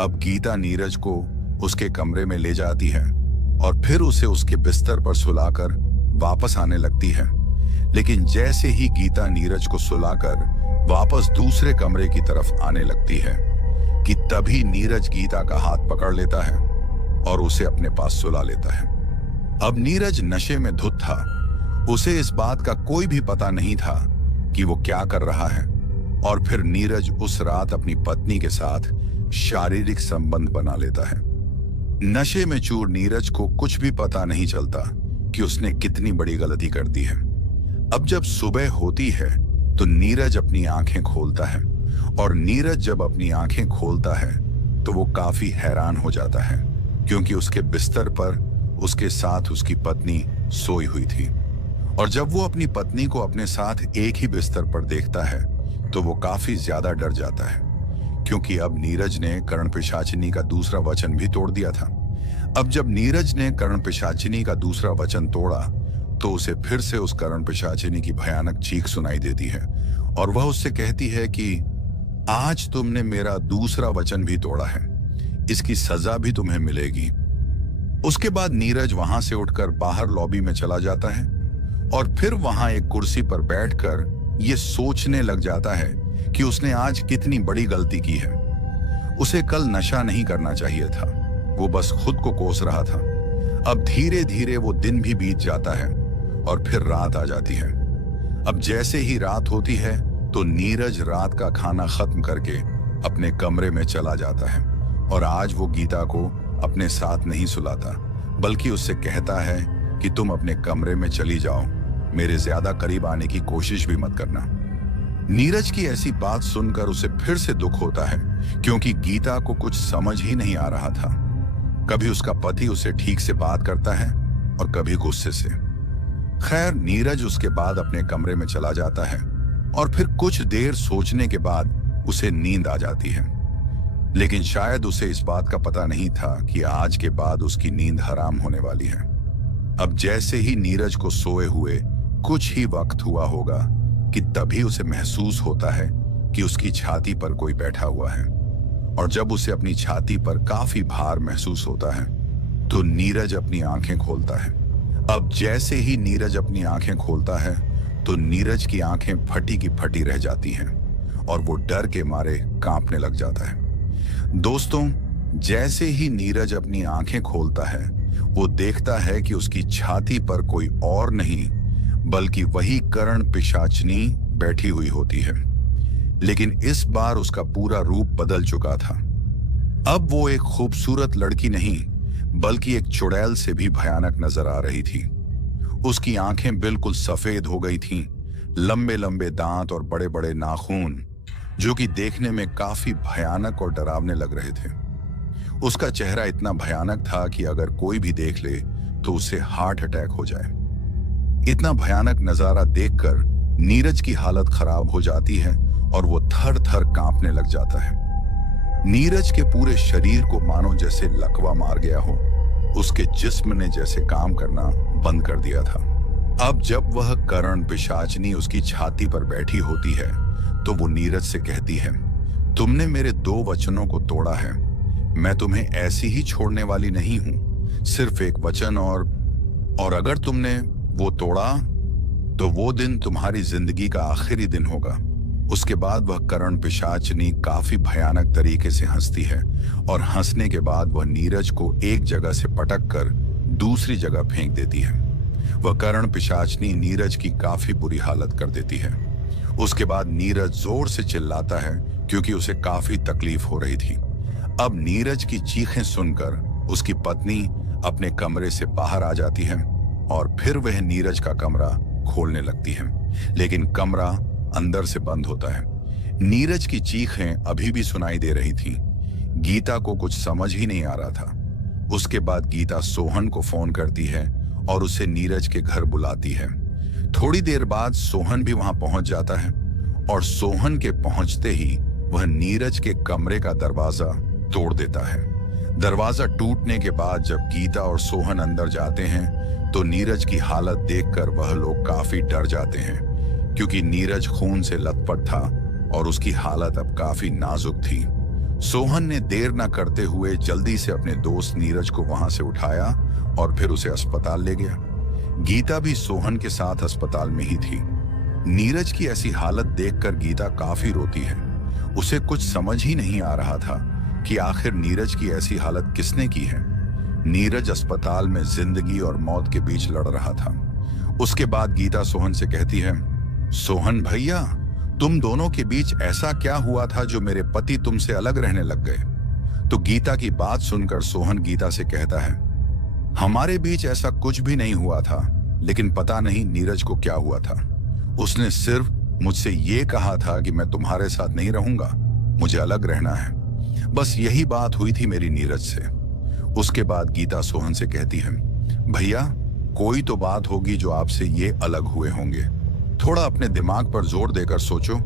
अब गीता नीरज को उसके कमरे में ले जाती है और फिर उसे उसके बिस्तर पर सुलाकर वापस आने लगती है। लेकिन जैसे ही गीता नीरज को सुलाकर वापस दूसरे कमरे की तरफ आने लगती है कि तभी नीरज गीता का हाथ पकड़ लेता है और उसे अपने पास सुला लेता है। अब नीरज नशे में धुत था। उसे इस बात का कोई भी पता नहीं था कि वो क्या कर रहा है और फिर नीरज उस रात अपनी पत्नी के साथ शारीरिक संबंध बना लेता है। नशे में चूर नीरज को कुछ भी पता नहीं चलता कि उसने कितनी बड़ी गलती कर दी है। अब जब सुबह होती है तो नीरज अपनी आंखें खोलता है और नीरज जब अपनी आंखें खोलता है तो वो काफी हैरान हो जाता है क्योंकि उसके बिस्तर पर उसके साथ उसकी पत्नी सोई हुई थी। और जब वो अपनी पत्नी को अपने साथ एक ही बिस्तर पर देखता है तो वो काफी ज्यादा डर जाता है क्योंकि अब नीरज ने करण पिशाचिनी का दूसरा वचन भी तोड़ दिया था। अब जब नीरज ने करण पिशाचिनी का दूसरा वचन तोड़ा तो उसे फिर से उस करण पिशाचिनी की भयानक चीख सुनाई देती है और वह उससे कहती है कि आज तुमने मेरा दूसरा वचन भी तोड़ा है, इसकी सजा भी तुम्हें मिलेगी। उसके बाद नीरज वहां से उठकर बाहर लॉबी में चला जाता है और फिर वहां एक कुर्सी पर बैठकर ये सोचने लग जाता है कि उसने आज कितनी बड़ी गलती की है। उसे कल नशा नहीं करना चाहिए था, वो बस खुद को कोस रहा था। अब धीरे धीरे वो दिन भी बीत जाता है और फिर रात आ जाती है। अब जैसे ही रात होती है तो नीरज रात का खाना खत्म करके अपने कमरे में चला जाता है और आज वो गीता को अपने साथ नहीं सुलाता, बल्कि उससे कहता है कि तुम अपने कमरे में चली जाओ, मेरे ज्यादा करीब आने की कोशिश भी मत करना। नीरज की ऐसी बात सुनकर उसे फिर से दुख होता है, क्योंकि गीता को कुछ समझ ही नहीं आ रहा था। कभी उसका पति उसे ठीक से बात करता है और कभी गुस्से से। खैर, नीरज उसके बाद अपने कमरे में चला जाता है और फिर कुछ देर सोचने के बाद उसे नींद आ जाती है। लेकिन शायद उसे इस बात का पता नहीं था कि आज के बाद उसकी नींद हराम होने वाली है। अब जैसे ही नीरज को सोए हुए कुछ ही वक्त हुआ होगा कि तभी उसे महसूस होता है कि उसकी छाती पर कोई बैठा हुआ है, और जब उसे अपनी छाती पर काफी भार महसूस होता है तो नीरज अपनी आंखें खोलता है। अब जैसे ही नीरज अपनी आंखें खोलता है तो नीरज की आंखें फटी की फटी रह जाती हैं और वो डर के मारे कांपने लग जाता है। दोस्तों, जैसे ही नीरज अपनी आंखें खोलता है वो देखता है कि उसकी छाती पर कोई और नहीं बल्कि वही करण पिशाचनी बैठी हुई होती है। लेकिन इस बार उसका पूरा रूप बदल चुका था। अब वो एक खूबसूरत लड़की नहीं बल्कि एक चुड़ैल से भी भयानक नजर आ रही थी। उसकी आंखें बिल्कुल सफेद हो गई थीं, लंबे लंबे दांत और बड़े बड़े नाखून जो कि देखने में काफी भयानक और डरावने लग रहे थे। उसका चेहरा इतना भयानक था कि अगर कोई भी देख ले तो उसे हार्ट अटैक हो जाए। इतना भयानक नजारा देखकर नीरज की हालत खराब हो जाती है और वो थर थर कांपने लग जाता है। नीरज के पूरे शरीर को मानो जैसे लकवा मार गया हो, उसके जिस्म ने जैसे काम करना बंद कर दिया था। अब जब वह करण पिशाचनी उसकी छाती पर बैठी होती है तो वो नीरज से कहती है, तुमने मेरे 2 वचनों को तोड़ा है, मैं तुम्हें ऐसी ही छोड़ने वाली नहीं हूं, सिर्फ एक वचन और अगर तुमने वो तोड़ा तो वो दिन तुम्हारी जिंदगी का आखिरी दिन होगा। उसके बाद वह करण पिशाचनी काफी भयानक तरीके से हंसती है और हंसने के बाद वह नीरज को एक जगह से पटक कर दूसरी जगह फेंक देती है। वह करण पिशाचनी नीरज की काफी बुरी हालत कर देती है। उसके बाद नीरज जोर से चिल्लाता है क्योंकि उसे काफी तकलीफ हो रही थी। अब नीरज की चीखें सुनकर उसकी पत्नी अपने कमरे से बाहर आ जाती है और फिर वह नीरज का कमरा खोलने लगती है, लेकिन कमरा अंदर से बंद होता है। नीरज की चीखें अभी भी सुनाई दे रही थीं। गीता को कुछ समझ ही नहीं आ रहा था। उसके बाद गीता सोहन को फोन करती है और उसे नीरज के घर बुलाती है। थोड़ी देर बाद सोहन भी वहां पहुंच जाता है और सोहन के पहुंचते ही वह नीरज के कमरे का दरवाजा तोड़ देता है। दरवाजा टूटने के बाद जब गीता और सोहन अंदर जाते हैं तो नीरज की हालत देखकर वह लोग काफी डर जाते हैं, क्योंकि नीरज खून से लथपथ था और उसकी हालत अब काफी नाजुक थी। सोहन ने देर न करते हुए जल्दी से अपने दोस्त नीरज को वहां से उठाया और फिर उसे अस्पताल ले गया। गीता भी सोहन के साथ अस्पताल में ही थी। नीरज की ऐसी हालत देखकर गीता काफी रोती है। उसे कुछ समझ ही नहीं आ रहा था कि आखिर नीरज की ऐसी हालत किसने की है। नीरज अस्पताल में जिंदगी और मौत के बीच लड़ रहा था। उसके बाद गीता सोहन से कहती है, सोहन भैया, तुम दोनों के बीच ऐसा क्या हुआ था जो मेरे पति तुमसे अलग रहने लग गए? तो गीता की बात सुनकर सोहन गीता से कहता है, हमारे बीच ऐसा कुछ भी नहीं हुआ था, लेकिन पता नहीं नीरज को क्या हुआ था। उसने सिर्फ मुझसे ये कहा था कि मैं तुम्हारे साथ नहीं रहूंगा, मुझे अलग रहना है। बस यही बात हुई थी मेरी नीरज से। उसके बाद गीता सोहन से कहती है, भैया कोई तो बात होगी जो आपसे ये अलग हुए होंगे, थोड़ा अपने दिमाग पर जोर देकर सोचो।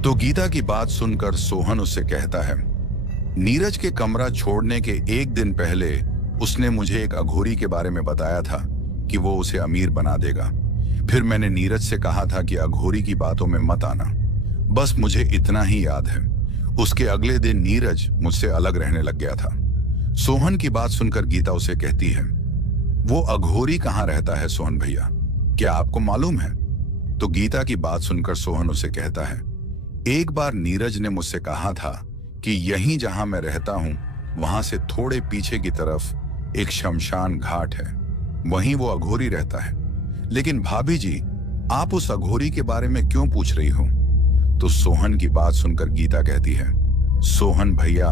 तो गीता की बात सुनकर सोहन उससे कहता है, नीरज के कमरा छोड़ने के एक दिन पहले उसने मुझे एक अघोरी के बारे में बताया था कि वो उसे अमीर बना देगा। फिर मैंने नीरज से कहा था कि अघोरी की बातों में मत आना। बस मुझे इतना ही याद है। उसके अगले दिन नीरज मुझसे अलग रहने लग गया था। सोहन की बात सुनकर गीता उसे कहती है, वो अघोरी कहाँ रहता है सोहन भैया, क्या आपको मालूम है? तो गीता की बात सुनकर सोहन उसे कहता है, एक बार नीरज ने मुझसे कहा था कि यहीं जहां मैं रहता हूं वहां से थोड़े पीछे की तरफ एक शमशान घाट है, वहीं वो अघोरी रहता है। लेकिन भाभी जी, आप उस अघोरी के बारे में क्यों पूछ रही हो? तो सोहन की बात सुनकर गीता कहती है, सोहन भैया,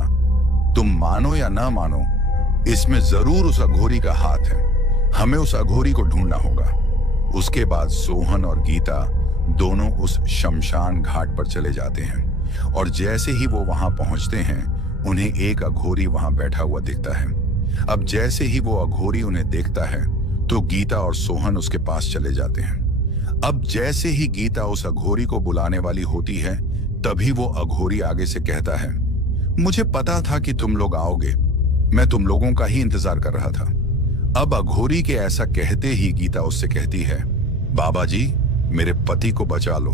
तुम मानो या ना मानो, इसमें जरूर उस अघोरी का हाथ है। हमें उस अघोरी को ढूंढना होगा। उसके बाद सोहन और गीता दोनों उस शमशान घाट पर चले जाते हैं और जैसे ही वो वहां पहुंचते हैं, उन्हें एक अघोरी वहां बैठा हुआ दिखता है। अब जैसे ही वो अघोरी उन्हें देखता है तो गीता और सोहन उसके पास चले जाते हैं। अब जैसे ही गीता उस अघोरी को बुलाने वाली होती है, तभी वो अघोरी आगे से कहता है, मुझे पता था कि तुम लोग आओगे, मैं तुम लोगों का ही इंतजार कर रहा था। अब अघोरी के ऐसा कहते ही गीता उससे कहती है, बाबा जी, मेरे पति को बचा लो।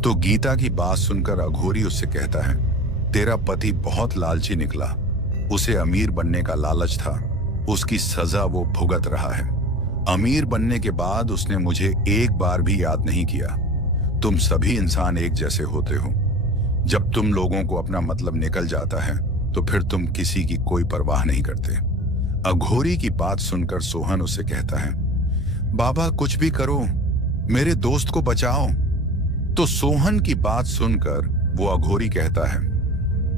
तो गीता की बात सुनकर अघोरी उससे कहता है, तेरा पति बहुत लालची निकला, उसे अमीर बनने का लालच था, उसकी सजा वो भुगत रहा है। अमीर बनने के बाद उसने मुझे एक बार भी याद नहीं किया। तुम सभी इंसान एक जैसे होते हो। जब तुम लोगों को अपना मतलब निकल जाता है तो फिर तुम किसी की कोई परवाह नहीं करते। अघोरी की बात सुनकर सोहन उससे कहता है, बाबा कुछ भी करो, मेरे दोस्त को बचाओ। तो सोहन की बात सुनकर वो अघोरी कहता है,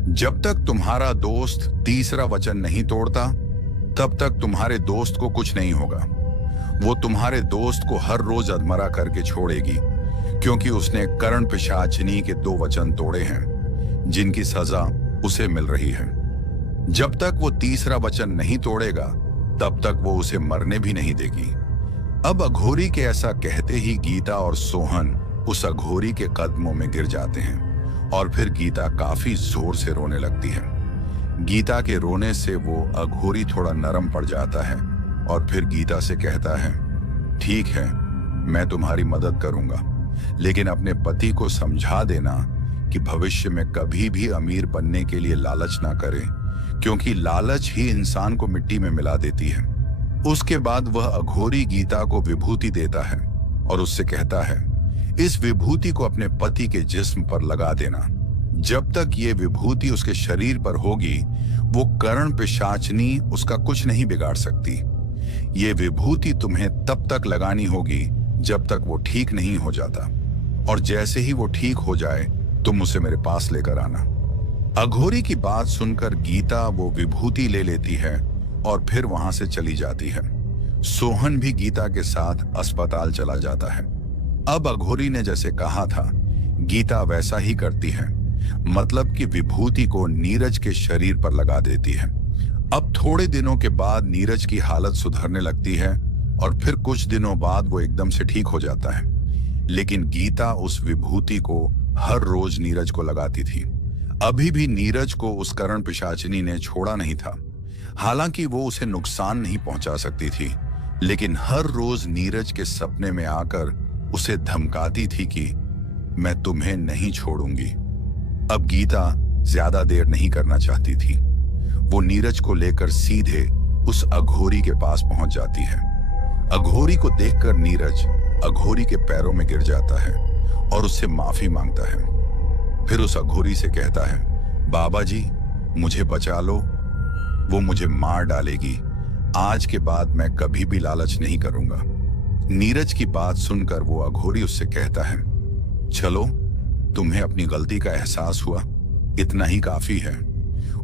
जब तक तुम्हारा दोस्त तीसरा वचन नहीं तोड़ता, तब तक तुम्हारे दोस्त को कुछ नहीं होगा। वो तुम्हारे दोस्त को हर रोज अधमरा करके छोड़ेगी, क्योंकि उसने कर्ण पिशाचिनी के 2 वचन तोड़े हैं, जिनकी सजा उसे मिल रही है। जब तक वो तीसरा वचन नहीं तोड़ेगा, तब तक वो उसे मरने भी नहीं देगी। अब अघोरी के ऐसा कहते ही गीता और सोहन उस अघोरी के कदमों में गिर जाते हैं और फिर गीता काफी जोर से रोने लगती है। गीता के रोने से वो अघोरी थोड़ा नरम पड़ जाता है और फिर गीता से कहता है, ठीक है, मैं तुम्हारी मदद करूंगा, लेकिन अपने पति को समझा देना कि भविष्य में कभी भी अमीर बनने के लिए लालच ना करे, क्योंकि लालच ही इंसान को मिट्टी में मिला देती है। उसके बाद वह अघोरी गीता को विभूति देता है और उससे कहता है, इस विभूति को अपने पति के जिस्म पर लगा देना। जब तक ये विभूति उसके शरीर पर होगी, वो कर्ण पिशाचिनी उसका कुछ नहीं बिगाड़ सकती। ये विभूति तुम्हें तब तक लगानी होगी जब तक वो ठीक नहीं हो जाता, और जैसे ही वो ठीक हो जाए तुम उसे मेरे पास लेकर आना। अघोरी की बात सुनकर गीता वो विभूति ले लेती है और फिर वहां से चली जाती है। सोहन भी गीता के साथ अस्पताल चला जाता है। अब अघोरी ने जैसे कहा था, गीता वैसा ही करती है, मतलब कि विभूति को नीरज के शरीर पर लगा देती है। अब थोड़े दिनों के बाद नीरज की हालत सुधरने लगती है और फिर कुछ दिनों बाद वो एकदम से ठीक हो जाता है। लेकिन गीता उस विभूति को हर रोज नीरज को लगाती थी। अभी भी नीरज को उस कर्ण पिशाचिनी ने छोड़ा नहीं था। हालांकि वो उसे नुकसान नहीं पहुंचा सकती थी, लेकिन हर रोज नीरज के सपने में आकर उसे धमकाती थी कि मैं तुम्हें नहीं छोड़ूंगी। अब गीता ज्यादा देर नहीं करना चाहती थी। वो नीरज को लेकर सीधे उस अघोरी के पास पहुंच जाती है। अघोरी को देखकर नीरज अघोरी के पैरों में गिर जाता है और उससे माफी मांगता है। फिर उस अघोरी से कहता है, बाबा जी, मुझे बचा लो, वो मुझे मार डालेगी। आज के बाद मैं कभी भी लालच नहीं करूंगा। नीरज की बात सुनकर वो अघोरी उससे कहता है, चलो, तुम्हें अपनी गलती का एहसास हुआ, इतना ही काफी है।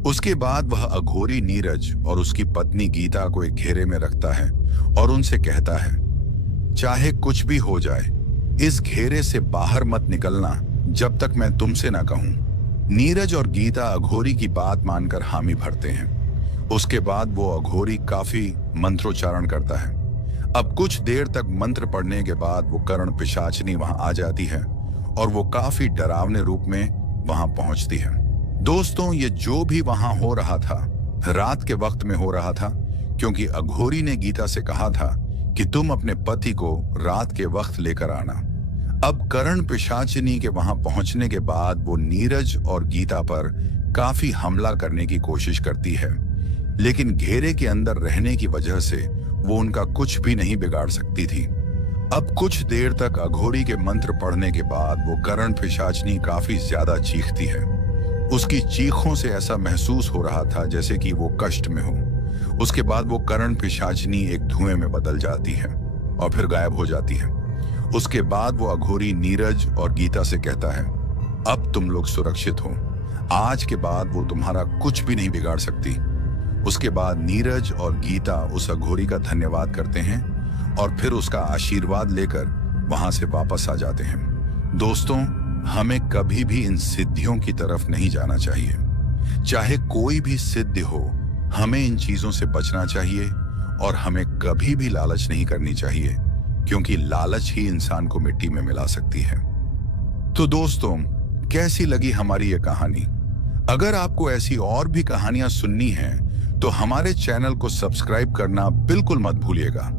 उसके बाद वह अघोरी नीरज और उसकी पत्नी गीता को एक घेरे में रखता है और उनसे कहता है, चाहे कुछ भी हो जाए, इस घेरे से बाहर मत निकलना जब तक मैं तुमसे ना कहूं। नीरज और गीता अघोरी की बात मानकर हामी भरते हैं। उसके बाद वो अघोरी काफी मंत्रोच्चारण करता है। अब कुछ देर तक मंत्र पढ़ने के बाद वो कर्ण पिशाचिनी वहां आ जाती है और वो काफी डरावने रूप में वहां पहुंचती है। दोस्तों, ये जो भी वहां हो रहा था, रात के वक्त में हो रहा था, क्योंकि अघोरी ने गीता से कहा था कि तुम अपने पति को रात के वक्त लेकर आना। अब कर्ण पिशाचिनी के वहां पहुंचने के बाद वो नीरज और गीता पर काफी हमला करने की कोशिश करती है, लेकिन घेरे के अंदर रहने की वजह से वो उनका कुछ भी नहीं बिगाड़ सकती थी। अब कुछ देर तक अघोरी के मंत्र पढ़ने के बाद वो कर्ण पिशाचिनी काफी ज्यादा चीखती है। उसकी चीखों से ऐसा महसूस हो रहा था जैसे कि वो कष्ट में हो। उसके बाद वो कर्ण पिशाचिनी एक धुएं में बदल जाती है और फिर गायब हो जाती है। उसके बाद वो अघोरी नीरज और गीता से कहता है, अब तुम लोग सुरक्षित हो, आज के बाद वो तुम्हारा कुछ भी नहीं बिगाड़ सकती। उसके बाद नीरज और गीता उस अघोरी का धन्यवाद करते हैं और फिर उसका आशीर्वाद लेकर वहां से वापस आ जाते हैं। दोस्तों, हमें कभी भी इन सिद्धियों की तरफ नहीं जाना चाहिए। चाहे कोई भी सिद्धि हो, हमें इन चीजों से बचना चाहिए और हमें कभी भी लालच नहीं करनी चाहिए, क्योंकि लालच ही इंसान को मिट्टी में मिला सकती है। तो दोस्तों, कैसी लगी हमारी ये कहानी? अगर आपको ऐसी और भी कहानियां सुननी हैं, तो हमारे चैनल को सब्सक्राइब करना बिल्कुल मत भूलिएगा।